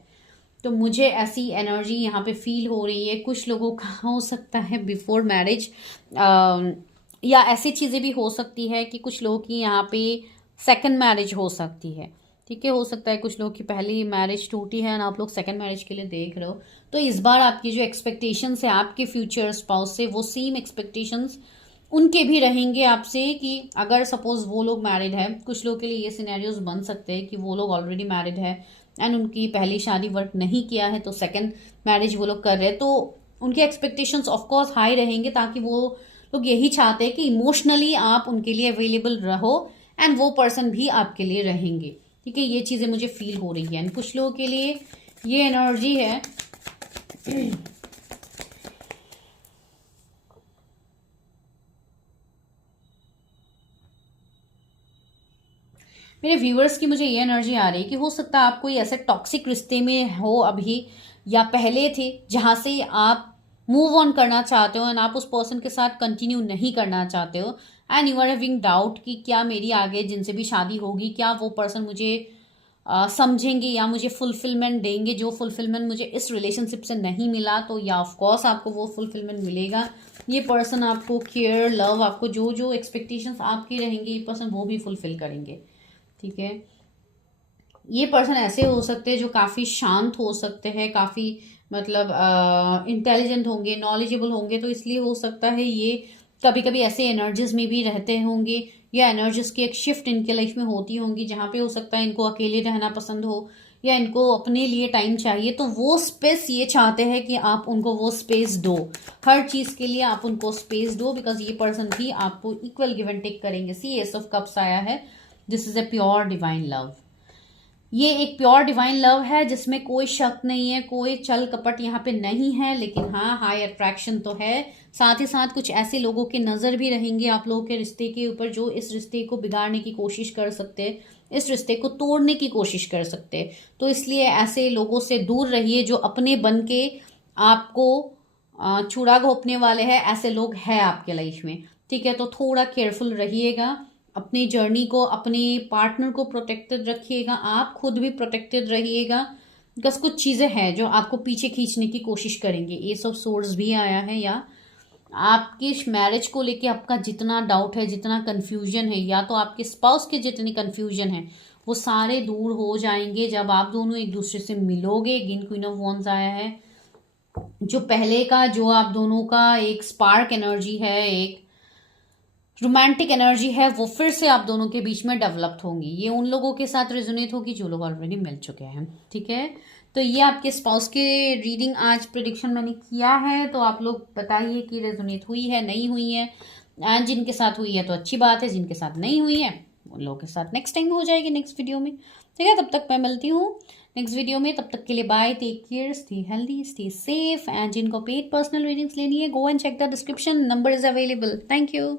तो मुझे ऐसी एनर्जी यहाँ पे फील हो रही है। कुछ लोगों का हो सकता है बिफोर मैरिज, या ऐसी चीज़ें भी हो सकती है कि कुछ लोगों की यहाँ पे सेकंड मैरिज हो सकती है। ठीक है, हो सकता है कुछ लोगों की पहली मैरिज टूटी है और आप लोग सेकंड मैरिज के लिए देख रहे हो। तो इस बार आपकी जो एक्सपेक्टेशंस है आपके फ्यूचर स्पाउस से, वो सेम एक्सपेक्टेशंस उनके भी रहेंगे आपसे। कि अगर सपोज वो लोग मैरिड है, कुछ लोगों के लिए ये सिनेरियोज बन सकते हैं कि वो लोग ऑलरेडी मैरिड है एंड उनकी पहली शादी वर्क नहीं किया है, तो सेकंड मैरिज वो लोग कर रहे हैं, तो उनके एक्सपेक्टेशंस ऑफकोर्स हाई रहेंगे, ताकि वो लोग यही चाहते हैं कि इमोशनली आप उनके लिए अवेलेबल रहो एंड वो पर्सन भी आपके लिए रहेंगे। ठीक है, ये चीज़ें मुझे फील हो रही है। एंड कुछ लोगों के लिए ये एनर्जी है मेरे व्यूअर्स की मुझे ये एनर्जी आ रही है कि हो सकता है आप कोई ऐसे टॉक्सिक रिश्ते में हो अभी, या पहले थे, जहां से आप मूव ऑन करना चाहते हो एंड आप उस पर्सन के साथ कंटिन्यू नहीं करना चाहते हो। And you are having doubt कि क्या मेरी आगे जिनसे भी शादी होगी, क्या वो पर्सन मुझे समझेंगे या मुझे फुलफिलमेंट देंगे, जो फुलफिलमेंट मुझे इस रिलेशनशिप से नहीं मिला। तो या ऑफकोर्स आपको वो फुलफिलमेंट मिलेगा। ये पर्सन आपको केयर, लव, आपको जो जो एक्सपेक्टेशंस आपकी रहेंगे, ये पर्सन वो भी फुलफिल करेंगे। ठीक है, ये पर्सन ऐसे हो सकते हैं जो काफ़ी शांत हो सकते हैं, काफ़ी मतलब इंटेलिजेंट होंगे, नॉलेजेबल होंगे। तो इसलिए हो सकता है ये कभी कभी ऐसे एनर्जीज में भी रहते होंगे, या एनर्जीज की एक शिफ्ट इनके लाइफ में होती होंगी, जहाँ पे हो सकता है इनको अकेले रहना पसंद हो या इनको अपने लिए टाइम चाहिए। तो वो स्पेस ये चाहते हैं कि आप उनको वो स्पेस दो, हर चीज़ के लिए आप उनको स्पेस दो, बिकॉज ये पर्सन भी आपको इक्वल गिव एंड टेक करेंगे। सी एस ऑफ कप्स आया है, this is a pure divine love. ये एक प्योर डिवाइन लव है जिसमें कोई शक नहीं है, कोई छल कपट यहाँ पे नहीं है। लेकिन हाँ, हाई अट्रैक्शन तो है। साथ ही साथ कुछ ऐसे लोगों के नज़र भी रहेंगे आप लोगों के रिश्ते के ऊपर, जो इस रिश्ते को बिगाड़ने की कोशिश कर सकते हैं, इस रिश्ते को तोड़ने की कोशिश कर सकते हैं। तो इसलिए ऐसे लोगों से दूर रहिए जो अपने बन के आपको चूड़ा घोंपने वाले हैं। ऐसे लोग हैं आपके लाइफ में। ठीक है, तो थोड़ा केयरफुल रहिएगा, अपनी जर्नी को, अपने पार्टनर को प्रोटेक्टेड रखिएगा, आप खुद भी प्रोटेक्टेड रहिएगा। बिकॉज कुछ चीज़ें हैं जो आपको पीछे खींचने की कोशिश करेंगे। एस ऑफ सोर्ड्स भी आया है, या आपकी मैरिज को लेके आपका जितना डाउट है, जितना कन्फ्यूजन है, या तो आपके स्पाउस के जितनी कन्फ्यूजन है, वो सारे दूर हो जाएंगे जब आप दोनों एक दूसरे से मिलोगे। अगेन क्वीन ऑफ वॉन्ड्स आया है। जो पहले का, जो आप दोनों का एक स्पार्क एनर्जी है, एक रोमांटिक एनर्जी है, वो फिर से आप दोनों के बीच में डेवलप्ड होंगी। ये उन लोगों के साथ रेजोनेट होगी जो लोग ऑलरेडी मिल चुके हैं। ठीक है, तो ये आपके स्पाउस के रीडिंग आज प्रेडिक्शन मैंने किया है। तो आप लोग बताइए कि रेजोनेट हुई है, नहीं हुई है। एंड जिनके साथ हुई है तो अच्छी बात है, जिनके साथ नहीं हुई है उन लोगों के साथ नेक्स्ट टाइम हो जाएगी, नेक्स्ट वीडियो में। ठीक है, तब तक मैं मिलती हूँ नेक्स्ट वीडियो में। तब तक के लिए bye, take care, stay healthy, stay safe. And जिनको पेड पर्सनल रीडिंग्स लेनी है, go and check the description, number is available. Thank you.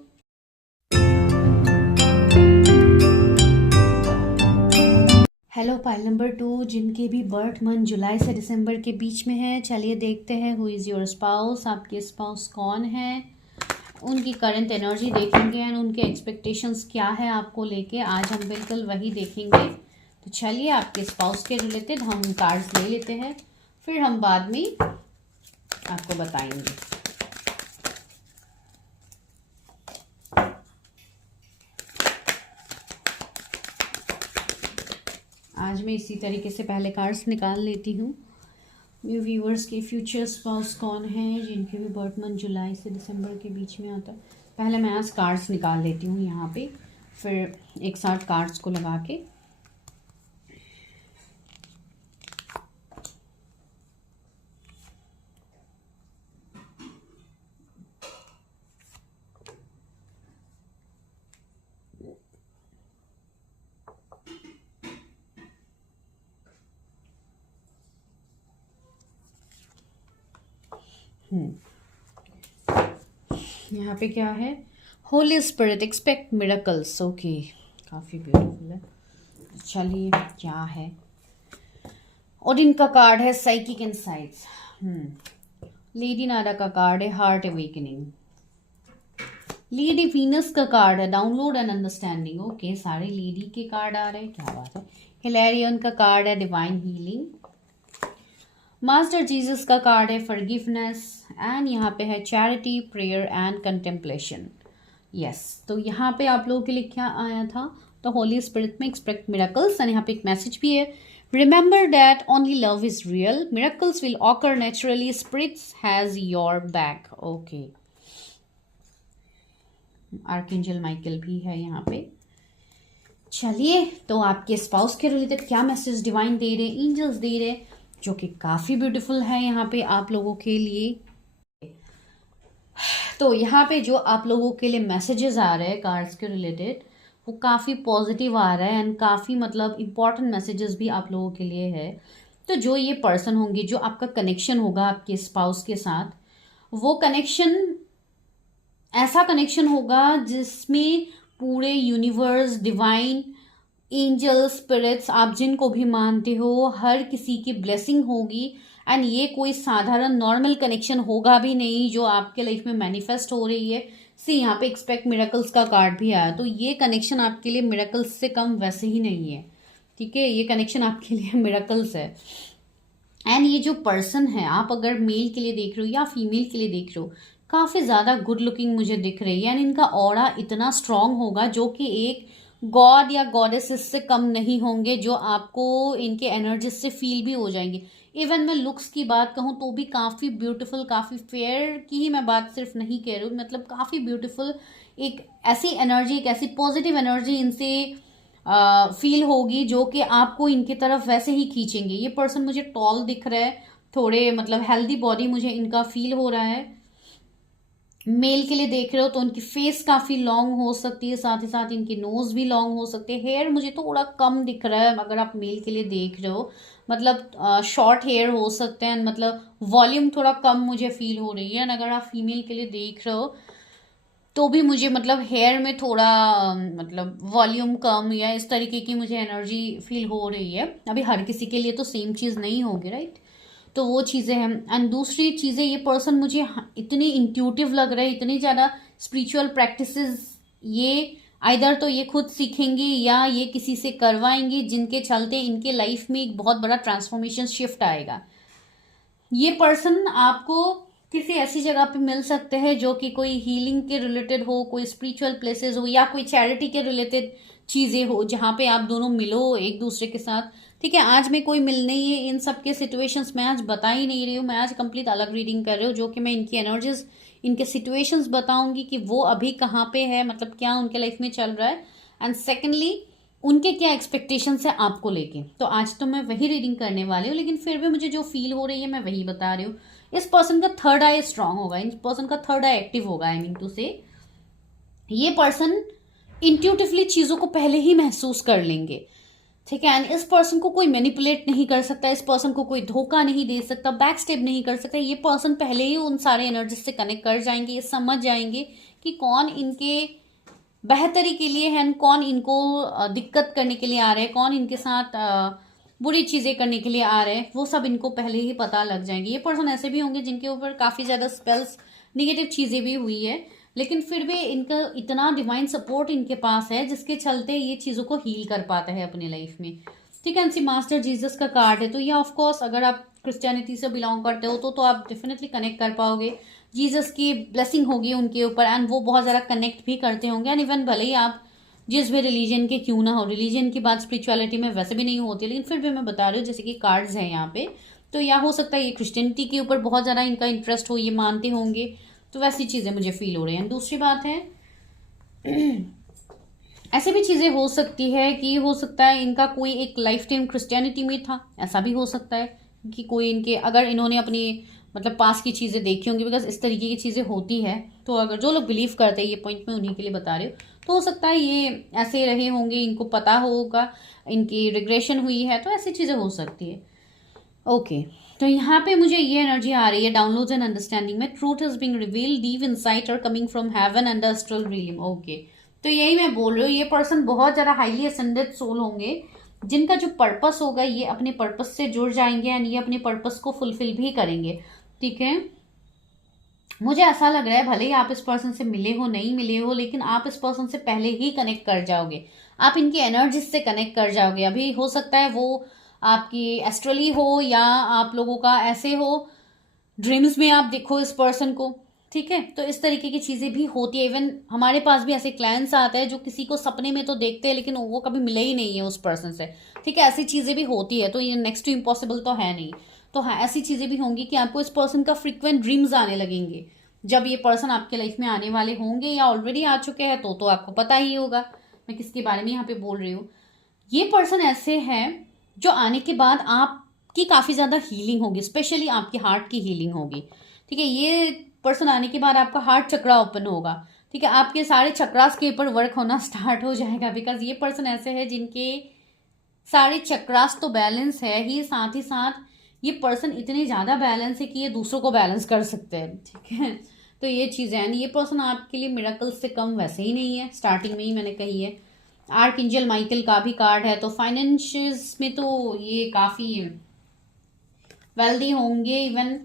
Hello pile number 2, जिनके भी बर्थ मंथ जुलाई से दिसंबर के बीच में है, चलिए देखते हैं हु इज़ योर स्पाउस। आपके स्पाउस कौन है, उनकी करंट एनर्जी देखेंगे एंड उनके एक्सपेक्टेशंस क्या है आपको लेके। आज हम बिल्कुल वही देखेंगे। तो चलिए आपके स्पाउस के रिलेटेड हम कार्ड्स ले लेते हैं, फिर हम बाद में आपको बताएंगे। आज मैं इसी तरीके से पहले कार्ड्स निकाल लेती हूँ। मेरे व्यूअर्स के फ्यूचर स्पाउस कौन है, जिनके भी बर्थ मंथ जुलाई से दिसंबर के बीच में आता है। पहले मैं आज कार्ड्स निकाल लेती हूँ यहाँ पे, फिर एक साथ कार्ड्स को लगा के यहाँ पे क्या है, Holi spirit expect miracles. Okay, काफ़ी ब्यूटीफुल है। चलिए क्या है, और इनका कार्ड है साइकिक इनसाइट्स। लेडी नारा का कार्ड है हार्ट अवेकनिंग। लेडी वीनस का कार्ड है डाउनलोड एंड अंडरस्टैंडिंग। ओके, सारे लेडी के कार्ड आ रहे हैं, क्या बात है। हिलेरियन का कार्ड है डिवाइन हीलिंग। मास्टर जीसस का कार्ड है फॉरगिवनेस। एंड यहाँ पे है charity, prayer and contemplation. Yes, तो यहाँ पे आप लोगों के लिए क्या आया था, तो होली स्पिरिट में एक्सपेक्ट मिरेकल्स। एंड यहाँ पे एक मैसेज भी है, remember that only love is real, miracles will occur naturally, spirits has your back. Okay, archangel Michael भी है यहाँ पे। चलिए, तो आपके स्पाउस के रिलेटेड क्या मैसेज डिवाइन दे रहे, एंजल्स दे रहे, जो कि काफ़ी ब्यूटीफुल है यहाँ पे आप लोगों के लिए। तो यहाँ पे जो आप लोगों के लिए मैसेजेस आ रहे हैं कार्ड्स के रिलेटेड, वो काफ़ी पॉजिटिव आ रहा है एंड काफ़ी मतलब इम्पॉर्टेंट मैसेजेस भी आप लोगों के लिए है। तो जो ये पर्सन होंगे, जो आपका कनेक्शन होगा आपके स्पाउस के साथ, वो कनेक्शन ऐसा कनेक्शन होगा जिसमें पूरे यूनिवर्स, डिवाइन, एंजल, स्पिरिट्स, आप जिनको भी मानते हो, हर किसी की ब्लेसिंग होगी। एंड ये कोई साधारण नॉर्मल कनेक्शन होगा भी नहीं जो आपके लाइफ में मैनिफेस्ट हो रही है। सी, यहाँ पे एक्सपेक्ट मिरेकल्स का कार्ड भी आया, तो ये कनेक्शन आपके लिए मिरेकल्स से कम वैसे ही नहीं है। ठीक है, ये कनेक्शन आपके लिए मिरेकल्स है। एंड ये जो पर्सन है, आप अगर मेल के लिए देख रहे हो या फीमेल के लिए देख रहे हो, काफ़ी ज़्यादा गुड लुकिंग मुझे दिख रही है। एंड इनका ऑरा इतना स्ट्रांग होगा जो कि एक गॉड या गॉडेसेस से कम नहीं होंगे, जो आपको इनके एनर्जीज से फील भी हो जाएंगे। इवन मैं लुक्स की बात कहूँ तो भी काफ़ी ब्यूटीफुल, काफ़ी फेयर की ही मैं बात सिर्फ नहीं कह रही हूँ, मतलब काफ़ी ब्यूटीफुल, एक ऐसी एनर्जी, एक ऐसी पॉजिटिव एनर्जी इनसे फील होगी जो कि आपको इनकी तरफ वैसे ही खींचेंगे। ये पर्सन मुझे टॉल दिख रहा है, थोड़े मतलब हेल्दी बॉडी मुझे इनका फील हो रहा है। मेल के लिए देख रहे हो तो उनकी फेस काफ़ी लॉन्ग हो सकती है, साथ ही साथ इनकी नोज भी लॉन्ग हो सकते हैं। हेयर मुझे थोड़ा कम दिख रहा है अगर आप मेल के लिए देख रहे हो, मतलब शॉर्ट हेयर हो सकते हैं, मतलब वॉल्यूम थोड़ा कम मुझे फील हो रही है। अगर आप फीमेल के लिए देख रहे हो तो भी मुझे मतलब हेयर में थोड़ा मतलब वॉल्यूम कम या इस तरीके की मुझे एनर्जी फील हो रही है। अभी हर किसी के लिए तो सेम चीज़ नहीं होगी, राइट। तो वो चीज़ें हैं। एंड दूसरी चीज़ें, ये पर्सन मुझे इतनी इंट्यूटिव लग रहा है, इतनी ज़्यादा स्पिरिचुअल प्रैक्टिसेस ये आइदर तो ये खुद सीखेंगे या ये किसी से करवाएंगे, जिनके चलते इनके लाइफ में एक बहुत बड़ा ट्रांसफॉर्मेशन शिफ्ट आएगा। ये पर्सन आपको किसी ऐसी जगह पे मिल सकते हैं जो कि कोई हीलिंग के रिलेटेड हो, कोई स्पिरिचुअल प्लेसेस हो, या कोई चैरिटी के रिलेटेड चीज़ें हो जहाँ पे आप दोनों मिलो एक दूसरे के साथ। ठीक है, आज में कोई मिल नहीं है इन सब के सिचुएशंस मैं आज बता ही नहीं रही हूँ, मैं आज कंप्लीट अलग रीडिंग कर रही हूँ, जो कि मैं इनकी एनर्जीज, इनके सिचुएशंस बताऊंगी कि वो अभी कहाँ पे है, मतलब क्या उनके लाइफ में चल रहा है। एंड सेकेंडली, उनके क्या एक्सपेक्टेशंस है आपको लेके। तो आज तो मैं वही रीडिंग करने वाली हूँ, लेकिन फिर भी मुझे जो फील हो रही है मैं वही बता रही हूँ। इस पर्सन का थर्ड आई स्ट्रांग होगा, इस पर्सन का थर्ड आई एक्टिव होगा। आई मीन टू से, ये पर्सन इंट्यूटिवली चीज़ों को पहले ही महसूस कर लेंगे। ठीक है, एंड इस पर्सन को कोई मैनिपुलेट नहीं कर सकता, इस पर्सन को कोई धोखा नहीं दे सकता, बैक स्टेप नहीं कर सकता। ये पर्सन पहले ही उन सारे एनर्जी से कनेक्ट कर जाएंगे, ये समझ जाएंगे कि कौन इनके बेहतरी के लिए है, कौन इनको दिक्कत करने के लिए आ रहे हैं, कौन इनके साथ बुरी चीज़ें करने के लिए आ रहे हैं, वो सब इनको पहले ही पता लग जाएंगे। ये पर्सन ऐसे भी होंगे जिनके ऊपर काफ़ी ज़्यादा स्पेल्स, निगेटिव चीज़ें भी हुई है, लेकिन फिर भी इनका इतना डिवाइन सपोर्ट इनके पास है जिसके चलते ये चीज़ों को हील कर पाता है अपनी लाइफ में। ठीक है, मास्टर जीसस का कार्ड है, तो ये ऑफकोर्स अगर आप क्रिश्चियनिटी से बिलोंग करते हो तो आप डेफिनेटली कनेक्ट कर पाओगे। जीसस की ब्लेसिंग होगी उनके ऊपर एंड वो बहुत ज़्यादा कनेक्ट भी करते होंगे। एंड इवन भले ही आप जिस भी रिलीजन के क्यों ना हो, रिलीजन की बात स्पिरिचुअलिटी में वैसे भी नहीं होती, लेकिन फिर भी मैं बता रही हूँ, जैसे कि कार्ड्स हैं यहाँ पे, तो या हो सकता है ये क्रिश्चियनिटी के ऊपर बहुत ज़्यादा इनका इंटरेस्ट हो, ये मानते होंगे, तो वैसी चीज़ें मुझे फील हो रही हैं। दूसरी बात है, ऐसे भी चीज़ें हो सकती है कि हो सकता है इनका कोई एक लाइफ टाइम क्रिश्चियनिटी में था, ऐसा भी हो सकता है कि कोई इनके, अगर इन्होंने अपनी मतलब पास की चीज़ें देखी होंगी, बिकॉज इस तरीके की चीज़ें होती है, तो अगर जो लोग बिलीव करते हैं, ये पॉइंट मैं उन्हीं के लिए बता रही हूँ, तो हो सकता है ये ऐसे रहे होंगे, इनको पता होगा, इनकी रिग्रेशन हुई है, तो ऐसी चीज़ें हो सकती है। ओके, तो यहाँ पे मुझे ये एनर्जी आ रही है डाउनलोड्स एंड अंडरस्टैंडिंग में, truth is being revealed, deep insight are coming from heaven and the astral realm. Okay, तो यही मैं बोल रही हूँ, ये पर्सन बहुत ज़्यादा हाईली असेंडेड सोल होंगे, जिनका जो पर्पस होगा ये अपने पर्पस से जुड़ जाएंगे एंड ये अपने पर्पस को फुलफिल भी करेंगे। ठीक है, मुझे ऐसा लग रहा है भले ही आप इस पर्सन से मिले हो नहीं मिले हो, लेकिन आप इस पर्सन से पहले ही कनेक्ट कर जाओगे, आप इनकी एनर्जी से कनेक्ट कर जाओगे। अभी हो सकता है वो आपकी एस्ट्रली हो या आप लोगों का ऐसे हो ड्रीम्स में आप देखो इस पर्सन को। ठीक है, तो इस तरीके की चीजें भी होती है। इवन हमारे पास भी ऐसे क्लाइंट्स आते हैं जो किसी को सपने में तो देखते हैं लेकिन वो कभी मिले ही नहीं है उस पर्सन से। ठीक है, ऐसी चीजें भी होती है, तो ये नेक्स्ट टू इम्पॉसिबल तो है नहीं। तो हाँ, ऐसी चीजें भी होंगी कि आपको इस पर्सन का फ्रिक्वेंट ड्रीम्स आने लगेंगे जब ये पर्सन आपके लाइफ में आने वाले होंगे, या ऑलरेडी आ चुके हैं तो आपको पता ही होगा मैं किसके बारे में यहाँ पे बोल रही हूँ। ये पर्सन ऐसे है जो आने के बाद आपकी काफी ज्यादा हीलिंग होगी, स्पेशली आपकी हार्ट की हीलिंग होगी। ठीक है, ये पर्सन आने के बाद आपका हार्ट चक्रा ओपन होगा। ठीक है, आपके सारे चक्रास के ऊपर वर्क होना स्टार्ट हो जाएगा, बिकॉज ये पर्सन ऐसे है जिनके सारे चक्रास तो बैलेंस है ही, साथ ही साथ ये पर्सन इतने ज्यादा बैलेंस है कि ये दूसरों को बैलेंस कर सकते हैं। ठीक है, तो ये चीज है। ये पर्सन आपके लिए मिरेकल से कम वैसे ही नहीं है, स्टार्टिंग में ही मैंने कही है। आर्कएंजल माइकल का भी कार्ड है, तो फाइनेंशियल्स में तो ये काफी वेल्दी होंगे। इवन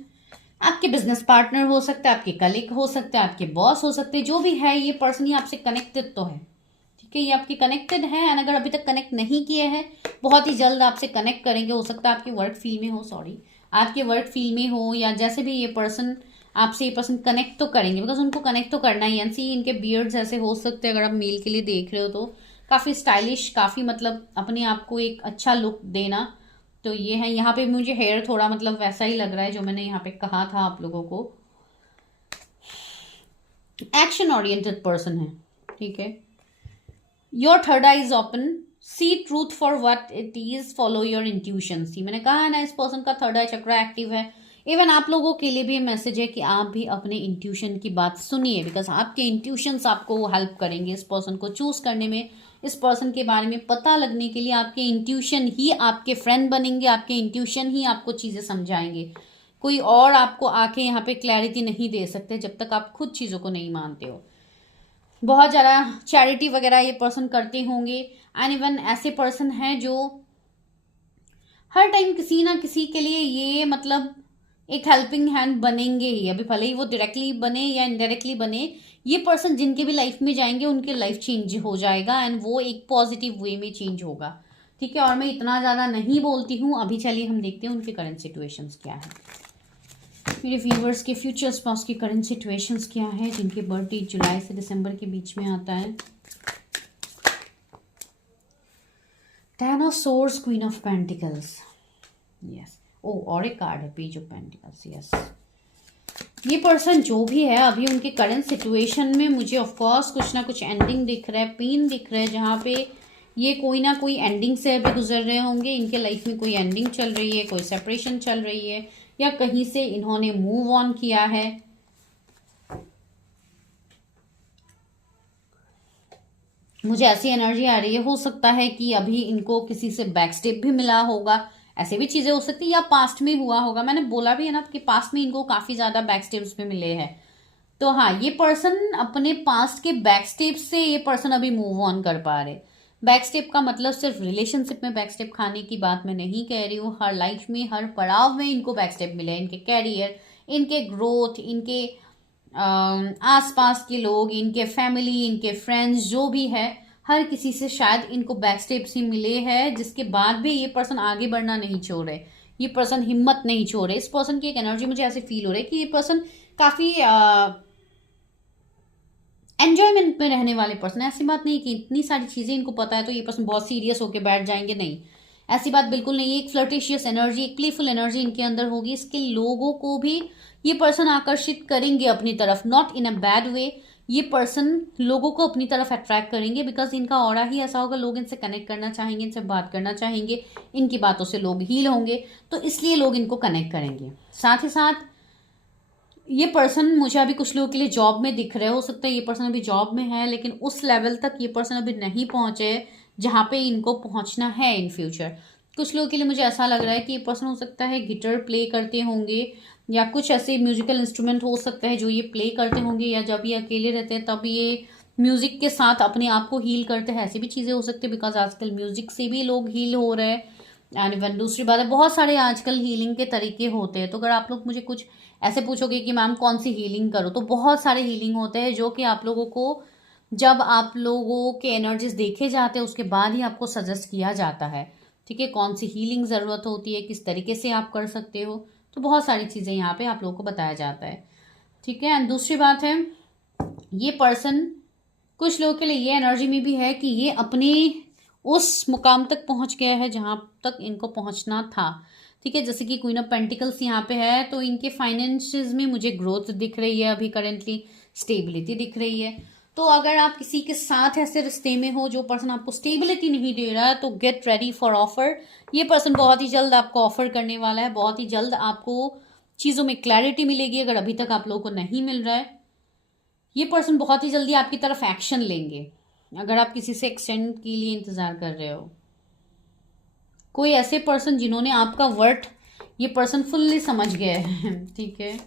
आपके बिजनेस पार्टनर हो सकते हैं, आपके कलीग हो सकते हैं, आपके बॉस हो सकते हैं, जो भी है ये पर्सन ही आपसे कनेक्टेड तो है। ठीक है, ये आपके कनेक्टेड है एंड अगर अभी तक कनेक्ट नहीं किए हैं बहुत ही जल्द आपसे कनेक्ट करेंगे। हो सकता है आपके वर्क फील्ड में हो, आपके वर्क फील्ड में हो या जैसे भी ये पर्सन आपसे ये पर्सन कनेक्ट तो करेंगे, बिकॉज उनको कनेक्ट तो करना ही है। सी इनके बियर्ड्स ऐसे हो सकते हैं, अगर आप मेल के लिए देख रहे हो तो काफी स्टाइलिश, काफी मतलब अपने आप को एक अच्छा लुक देना। तो ये है, यहाँ पे मुझे हेयर थोड़ा मतलब वैसा ही लग रहा है जो मैंने यहाँ पे कहा था आप लोगों को। एक्शन ओरिएंटेड पर्सन है। ठीक है, your third eye is open, see truth for what it is, follow your intuition. See मैंने कहा है ना, इस पर्सन का थर्ड आई चक्रा एक्टिव है। इवन आप लोगों के लिए भी मैसेज है कि आप भी अपने इंट्यूशन की बात सुनिए, बिकॉज आपके इंट्यूशंस आपको हेल्प करेंगे इस पर्सन को चूज करने में। इस पर्सन के बारे में पता लगने के लिए आपके इंट्यूशन ही आपके फ्रेंड बनेंगे, आपके इंट्यूशन ही आपको चीजें समझाएंगे। कोई और आपको आके यहाँ पे क्लैरिटी नहीं दे सकते जब तक आप खुद चीजों को नहीं मानते हो। बहुत ज़्यादा चैरिटी वगैरह ये पर्सन करते होंगे एंड इवन ऐसे पर्सन हैं जो हर टाइम किसी ना किसी के लिए ये मतलब एक हेल्पिंग हैंड बनेंगे ही। अभी भले ही वो डायरेक्टली बने या इनडायरेक्टली बने, ये पर्सन जिनके भी लाइफ में जाएंगे उनके लाइफ चेंज हो जाएगा एंड वो एक पॉजिटिव वे में चेंज होगा। ठीक है, और मैं इतना ज़्यादा नहीं बोलती हूँ, अभी चलिए हम देखते हैं उनके करंट सिचुएशंस क्या है। मेरे व्यूवर्स के फ्यूचर स्पाउस की करंट सिचुएशंस क्या है जिनके बर्थडे जुलाई से दिसंबर के बीच में आता है। Ten of swords, queen of pentacles, yes. Oh, और एक कार्ड है पेज ऑफ पेंटिकल्स, यस। ये पर्सन जो भी है अभी उनके करंट सिचुएशन में मुझे ऑफ कोर्स कुछ ना कुछ एंडिंग दिख रहा है, पेन दिख रहा है, जहाँ पे ये कोई ना कोई एंडिंग से अभी गुजर रहे होंगे। इनके लाइफ में कोई एंडिंग चल रही है, कोई सेपरेशन चल रही है, या कहीं से इन्होंने मूव ऑन किया है। मुझे ऐसी एनर्जी आ रही है, हो सकता है कि अभी इनको किसी से बैक स्टेप भी मिला होगा, ऐसे भी चीजें हो सकती है, या पास्ट में हुआ होगा। मैंने बोला भी है ना कि पास्ट में इनको काफी ज्यादा बैक स्टेप्स भी मिले हैं। तो हाँ, ये पर्सन अपने पास्ट के बैक स्टेप से ये पर्सन अभी मूव ऑन कर पा रहे। बैक स्टेप का मतलब सिर्फ रिलेशनशिप में बैक स्टेप खाने की बात मैं नहीं कह रही हूँ, हर लाइफ में हर पड़ाव में इनको बैक स्टेप मिले। इनके कैरियर, इनके ग्रोथ, इनके आसपास के लोग, इनके फैमिली, इनके फ्रेंड्स, जो भी है हर किसी से शायद इनको बैक स्टेप्स ही मिले हैं, जिसके बाद भी ये पर्सन आगे बढ़ना नहीं छोड़ रहे, ये पर्सन हिम्मत नहीं छोड़ रहे। इस पर्सन की एक एनर्जी मुझे ऐसे फील हो रही है कि ये पर्सन काफी एंजॉयमेंट में रहने वाले पर्सन है। ऐसी बात नहीं कि इतनी सारी चीजें इनको पता है तो ये पर्सन बहुत सीरियस होकर बैठ जाएंगे, नहीं, ऐसी बात बिल्कुल नहीं है। एक फ्लर्टिशियस एनर्जी, एक प्लेफुल एनर्जी इनके अंदर होगी। इसके लोगों को भी ये पर्सन आकर्षित करेंगे अपनी तरफ, not in a bad way. ये पर्सन लोगों को अपनी तरफ अट्रैक्ट करेंगे, बिकॉज इनका ऑरा ही ऐसा होगा, लोग इनसे कनेक्ट करना चाहेंगे, इनसे बात करना चाहेंगे, इनकी बातों से लोग हील होंगे, तो इसलिए लोग इनको कनेक्ट करेंगे। साथ ही साथ ये पर्सन मुझे अभी कुछ लोगों के लिए जॉब में दिख रहे हो सकता है ये पर्सन अभी जॉब में है, लेकिन उस लेवल तक ये पर्सन अभी नहीं पहुंचे जहां पे इनको पहुंचना है इन फ्यूचर। कुछ लोगों के लिए मुझे ऐसा लग रहा है कि ये पर्सन हो सकता है गिटार प्ले करते होंगे, या कुछ ऐसे म्यूजिकल इंस्ट्रूमेंट हो सकता है जो ये प्ले करते होंगे, या जब ये अकेले रहते हैं तब ये म्यूजिक के साथ अपने आप को हील करते हैं, ऐसी भी चीज़ें हो सकती है, बिकॉज आजकल म्यूजिक से भी लोग हील हो रहे हैं। एंड इवन दूसरी बात है, बहुत सारे आजकल हीलिंग के तरीके होते हैं। तो अगर आप लोग मुझे कुछ ऐसे पूछोगे कि मैम कौन सी हीलिंग करो, तो बहुत सारे हीलिंग होते हैं जो कि आप लोगों को जब आप लोगों के एनर्जीज देखे जाते हैं उसके बाद ही आपको सजेस्ट किया जाता है। ठीक है, कौन सी हीलिंग ज़रूरत होती है, किस तरीके से आप कर सकते हो, तो बहुत सारी चीज़ें यहाँ पे आप लोगों को बताया जाता है। ठीक है, एंड दूसरी बात है, ये पर्सन कुछ लोगों के लिए ये एनर्जी में भी है कि ये अपने उस मुकाम तक पहुंच गया है जहां तक इनको पहुंचना था। ठीक है, जैसे कि क्वीन ऑफ पेंटिकल्स यहाँ पे है, तो इनके फाइनेंसेस में मुझे ग्रोथ दिख रही है, अभी करेंटली स्टेबिलिटी दिख रही है। तो अगर आप किसी के साथ ऐसे रिश्ते में हो जो पर्सन आपको स्टेबिलिटी नहीं दे रहा है, तो गेट रेडी फॉर ऑफर। ये पर्सन बहुत ही जल्द आपको ऑफर करने वाला है, बहुत ही जल्द आपको चीज़ों में क्लैरिटी मिलेगी। अगर अभी तक आप लोगों को नहीं मिल रहा है, ये पर्सन बहुत ही जल्दी आपकी तरफ एक्शन लेंगे। अगर आप किसी से एक्सटेंड के लिए इंतजार कर रहे हो, कोई ऐसे पर्सन जिन्होंने आपका वर्थ, ये पर्सन फुल्ली समझ गए हैं। ठीक है,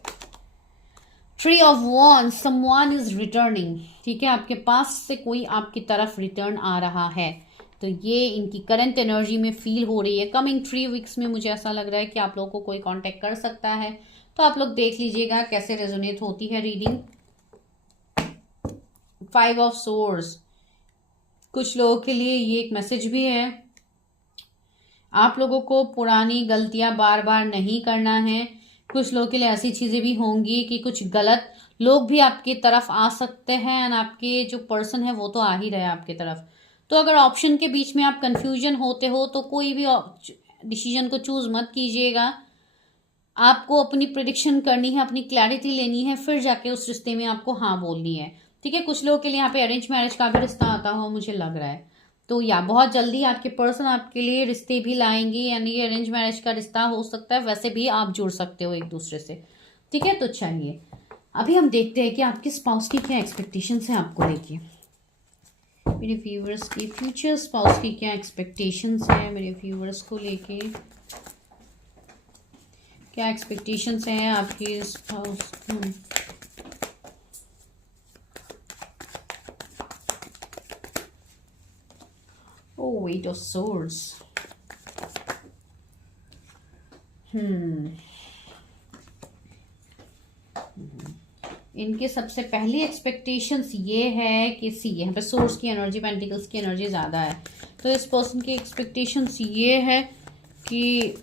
tree of wands, someone is returning. ठीक है, आपके पास से कोई आपकी तरफ रिटर्न आ रहा है, तो ये इनकी करंट एनर्जी में फील हो रही है। कमिंग 3 वीक्स में मुझे ऐसा लग रहा है कि आप लोगों को कोई कांटेक्ट कर सकता है। तो आप लोग देख लीजिएगा कैसे रेजोनेट होती है रीडिंग। 5 ऑफ सोर्ड्स, कुछ लोगों के लिए ये एक मैसेज भी है, आप लोगों को पुरानी गलतियां बार बार नहीं करना है। कुछ लोगों के लिए ऐसी चीज़ें भी होंगी कि कुछ गलत लोग भी आपकी तरफ आ सकते हैं, एंड आपके जो पर्सन है वो तो आ ही रहे हैं आपकी तरफ। तो अगर ऑप्शन के बीच में आप कंफ्यूजन होते हो तो कोई भी डिसीजन को चूज मत कीजिएगा। आपको अपनी प्रिडिक्शन करनी है, अपनी क्लैरिटी लेनी है, फिर जाके उस रिश्ते में आपको हाँ बोलनी है। ठीक है, कुछ लोगों के लिए यहाँ पे अरेंज मैरिज का भी रिश्ता आता हो मुझे लग रहा है, तो या बहुत जल्दी आपके पर्सन आपके लिए रिश्ते भी लाएंगे, यानी ये अरेंज मैरिज का रिश्ता हो सकता है, वैसे भी आप जुड़ सकते हो एक दूसरे से। ठीक है, तो चलिए अभी हम देखते हैं कि आपके स्पाउस की क्या एक्सपेक्टेशंस हैं आपको लेके। मेरे व्यूअर्स की फ्यूचर स्पाउस की क्या एक्सपेक्टेशंस हैं, मेरे व्यूअर्स को लेके क्या एक्सपेक्टेशंस हैं आपके स्पाउस। Oh, 8 of Swords. इनके सबसे पहली एक्सपेक्टेशंस ये है कि सी, यहाँ पे सोर्स की एनर्जी, पेंटिकल्स की एनर्जी ज़्यादा है, तो इस पर्सन की एक्सपेक्टेशंस ये है कि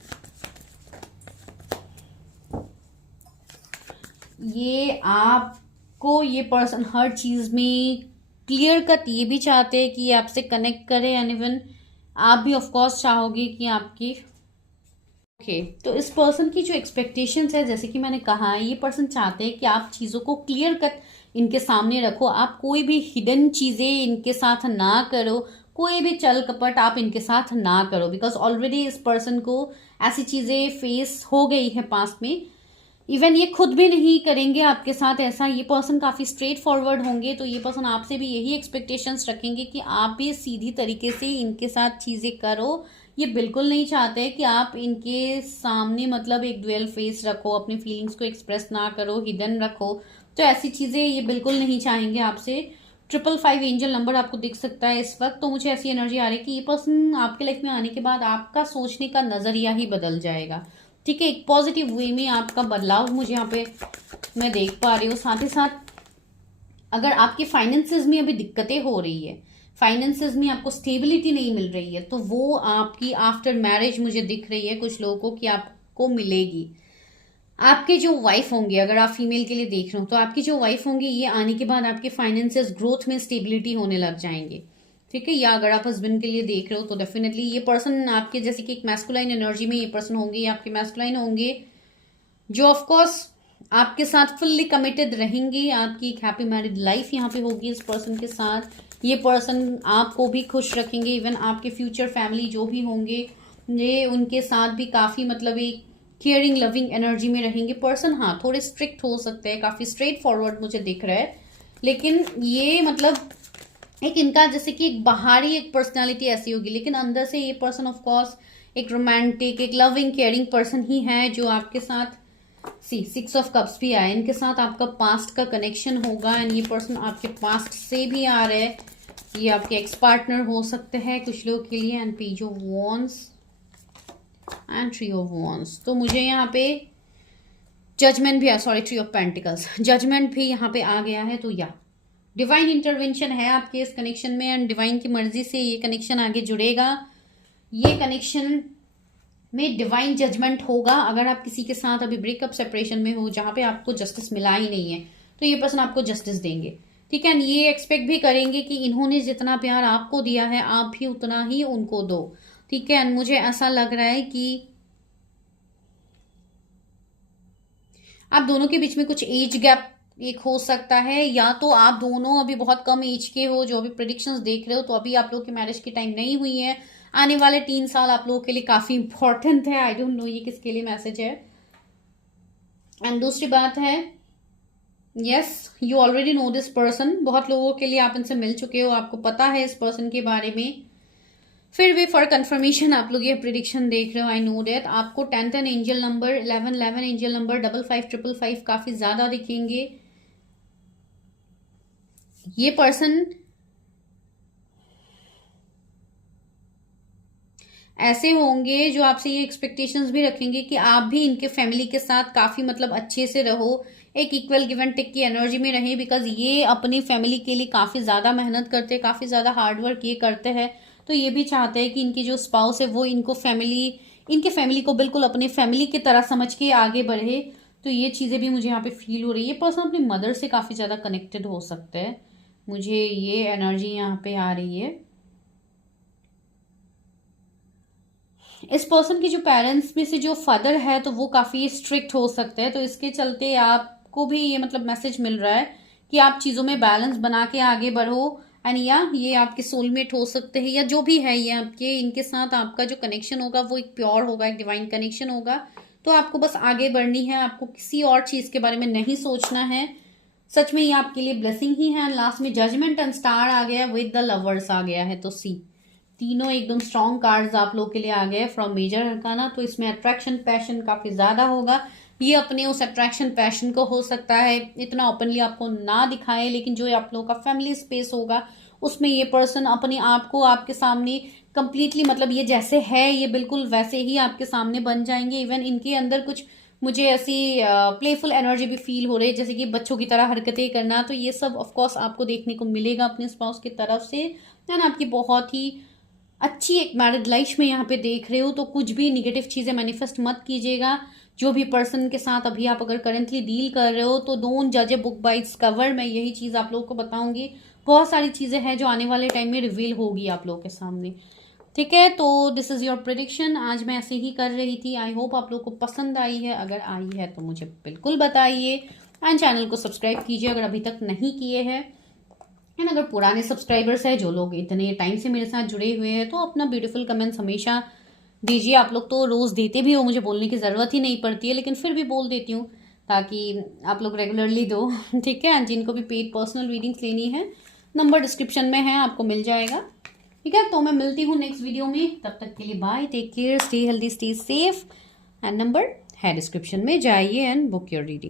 ये आपको, ये पर्सन हर चीज़ में क्लियर कट ये भी चाहते हैं कि ये आपसे कनेक्ट करे, एंड इवन आप भी ऑफ कोर्स चाहोगे कि आपकी तो इस पर्सन की जो एक्सपेक्टेशंस है, जैसे कि मैंने कहा, ये पर्सन चाहते हैं कि आप चीज़ों को क्लियर कट इनके सामने रखो, आप कोई भी हिडन चीज़ें इनके साथ ना करो, कोई भी चल कपट आप इनके साथ ना करो, बिकॉज ऑलरेडी इस पर्सन को ऐसी चीज़ें फेस हो गई है पास्ट में। इवन ये खुद भी नहीं करेंगे आपके साथ ऐसा, ये पर्सन काफ़ी स्ट्रेट फॉरवर्ड होंगे, तो ये पर्सन आपसे भी यही एक्सपेक्टेशंस रखेंगे कि आप भी सीधी तरीके से इनके साथ चीज़ें करो। ये बिल्कुल नहीं चाहते कि आप इनके सामने मतलब एक ड्यूअल फेस रखो, अपनी फीलिंग्स को एक्सप्रेस ना करो, हिडन रखो, तो ऐसी चीज़ें ये बिल्कुल नहीं चाहेंगे आपसे। 555 एंजल नंबर आपको दिख सकता है इस वक्त, तो मुझे ऐसी एनर्जी आ रही है कि ये पर्सन आपके लाइफ में आने के बाद आपका सोचने का नज़रिया ही बदल जाएगा। ठीक है, एक पॉजिटिव वे में आपका बदलाव मुझे यहाँ पे मैं देख पा रही हूँ। साथ ही साथ अगर आपके फाइनेंसेस में अभी दिक्कतें हो रही है, फाइनेंसेस में आपको स्टेबिलिटी नहीं मिल रही है, तो वो आपकी आफ्टर मैरिज मुझे दिख रही है कुछ लोगों को कि आपको मिलेगी। आपके जो वाइफ होंगे, अगर आप फीमेल के लिए देख रहे हो, तो आपकी जो वाइफ होंगी, ये आने के बाद आपके फाइनेंसेस ग्रोथ में स्टेबिलिटी होने लग जाएंगे। ठीक है, या अगर आप हस्बैंड के लिए देख रहे हो तो डेफिनेटली ये पर्सन आपके, जैसे कि एक मैस्कुलाइन एनर्जी में ये पर्सन होंगे, ये आपके मैस्कुलाइन होंगे, जो ऑफकोर्स आपके साथ फुल्ली कमिटेड रहेंगे। आपकी एक हैप्पी मैरिड लाइफ यहाँ पे होगी इस पर्सन के साथ। ये पर्सन आपको भी खुश रखेंगे, इवन आपके फ्यूचर फैमिली जो भी होंगे ये उनके साथ भी काफ़ी मतलब एक केयरिंग लविंग एनर्जी में रहेंगे। पर्सन हाँ थोड़े स्ट्रिक्ट हो सकते हैं, काफ़ी स्ट्रेट फॉरवर्ड मुझे दिख रहा है, लेकिन ये मतलब एक इनका जैसे कि एक बाहरी एक पर्सनालिटी ऐसी होगी, लेकिन अंदर से ये पर्सन ऑफ कोर्स एक रोमांटिक, एक लविंग केयरिंग पर्सन ही है, जो आपके साथ सी 6 ऑफ कप्स भी आए, इनके साथ आपका पास्ट का कनेक्शन होगा एंड ये पर्सन आपके पास्ट से भी आ रहे हैं, ये आपके एक्स पार्टनर हो सकते हैं कुछ लोग के लिए। And page of wands and three of wands. तो मुझे यहाँ पे जजमेंट भी sorry three of pentacles, judgement भी यहाँ पे आ गया है। तो या डिवाइन इंटरवेंशन है आपके इस कनेक्शन में एंड डिवाइन की मर्जी से ये कनेक्शन आगे जुड़ेगा। ये कनेक्शन में डिवाइन जजमेंट होगा। अगर आप किसी के साथ अभी ब्रेकअप सेपरेशन में हो जहां पे आपको जस्टिस मिला ही नहीं है, तो ये पर्सन आपको जस्टिस देंगे, ठीक है। ये एक्सपेक्ट भी करेंगे कि इन्होंने जितना प्यार आपको दिया है आप भी उतना ही उनको दो, ठीक है। मुझे ऐसा लग रहा है कि आप दोनों के बीच में कुछ एज गैप एक हो सकता है, या तो आप दोनों अभी बहुत कम एज के हो जो अभी प्रेडिक्शंस देख रहे हो, तो अभी आप लोग की मैरिज की टाइम नहीं हुई है। आने वाले 3 साल आप लोगों के लिए काफी इंपॉर्टेंट है। आई डोंट नो ये किसके लिए मैसेज है। एंड दूसरी बात है, yes you already no this person, बहुत लोगों के लिए आप इनसे मिल चुके हो, आपको पता है इस पर्सन के बारे में। फिर भी फॉर कंफर्मेशन आप लोग ये प्रिडिक्शन देख रहे हो, आई नो दैट आपको 10 एंजल नंबर, 11 एंजल नंबर, 5555 काफी ज्यादा दिखेंगे। ये पर्सन ऐसे होंगे जो आपसे ये एक्सपेक्टेशंस भी रखेंगे कि आप भी इनके फैमिली के साथ काफी मतलब अच्छे से रहो, एक इक्वल गिव एंड टेक की एनर्जी में रहे, बिकॉज ये अपनी फैमिली के लिए काफी ज्यादा मेहनत करते हैं, काफी ज्यादा हार्डवर्क ये करते हैं। तो ये भी चाहते हैं कि इनकी जो स्पाउस है वो इनके फैमिली को बिल्कुल अपने फैमिली की तरह समझ के आगे बढ़े। तो ये चीजें भी मुझे यहाँ पे फील हो रही है। ये पर्सन अपनी मदर से काफी ज्यादा कनेक्टेड हो सकते हैं, मुझे ये एनर्जी यहाँ पे आ रही है। इस पर्सन के जो पेरेंट्स में से जो फादर है तो वो काफी स्ट्रिक्ट हो सकते हैं, तो इसके चलते आपको भी ये मतलब मैसेज मिल रहा है कि आप चीजों में बैलेंस बना के आगे बढ़ो। एंड या ये आपके सोलमेट हो सकते हैं, या जो भी है ये आपके, इनके साथ आपका जो कनेक्शन होगा वो एक प्योर होगा, एक डिवाइन कनेक्शन होगा। तो आपको बस आगे बढ़नी है, आपको किसी और चीज के बारे में नहीं सोचना है। सच में ये आपके लिए ब्लेसिंग ही है। लास्ट में जजमेंट एंड स्टार आ गया, विद द लवर्स आ गया है। तो सी तीनों एकदम स्ट्रॉन्ग कार्ड्स आप लोग के लिए आ गए फ्रॉम मेजर अरकाना। तो इसमें अट्रैक्शन पैशन काफी ज्यादा होगा। ये अपने उस अट्रैक्शन पैशन को हो सकता है इतना ओपनली आपको ना दिखाए, लेकिन जो आप लोगों का फैमिली स्पेस होगा उसमें ये पर्सन अपने आप को आपके सामने कंप्लीटली मतलब ये जैसे है ये बिल्कुल वैसे ही आपके सामने बन जाएंगे। इवन इनके अंदर कुछ मुझे ऐसी प्लेफुल एनर्जी भी फील हो रही है, जैसे कि बच्चों की तरह हरकतें करना। तो ये सब ऑफकोर्स आपको देखने को मिलेगा अपने स्पाउस की तरफ से। एंड आपकी बहुत ही अच्छी एक मैरिड लाइफ में यहाँ पे देख रहे हो। तो कुछ भी निगेटिव चीजें मैनिफेस्ट मत कीजिएगा। जो भी पर्सन के साथ अभी आप अगर करेंटली डील कर रहे हो तो डोंट जज a book by its cover. मैं यही चीज आप लोगों को बताऊंगी। बहुत सारी चीजें हैं जो आने वाले टाइम में रिवील होगी आप लोगों के सामने, ठीक है। तो दिस इज योर प्रेडिक्शन। आज मैं ऐसे ही कर रही थी। आई होप आप लोग को पसंद आई है। अगर आई है तो मुझे बिल्कुल बताइए एंड चैनल को सब्सक्राइब कीजिए अगर अभी तक नहीं किए हैं। एंड अगर पुराने सब्सक्राइबर्स हैं जो लोग इतने टाइम से मेरे साथ जुड़े हुए हैं तो अपना ब्यूटीफुल कमेंट्स हमेशा दीजिए। आप लोग तो रोज देते भी हो, मुझे बोलने की जरूरत ही नहीं पड़ती है, लेकिन फिर भी बोल देती हूँ ताकि आप लोग रेगुलरली दो, ठीक है। जिनको भी पेड पर्सनल रीडिंग्स लेनी है नंबर डिस्क्रिप्शन में है, आपको मिल जाएगा, ठीक है। तो मैं मिलती हूँ नेक्स्ट वीडियो में, तब तक के लिए bye, take care, stay healthy, stay safe. And number है डिस्क्रिप्शन में, जाइए एंड बुक योर रीडिंग।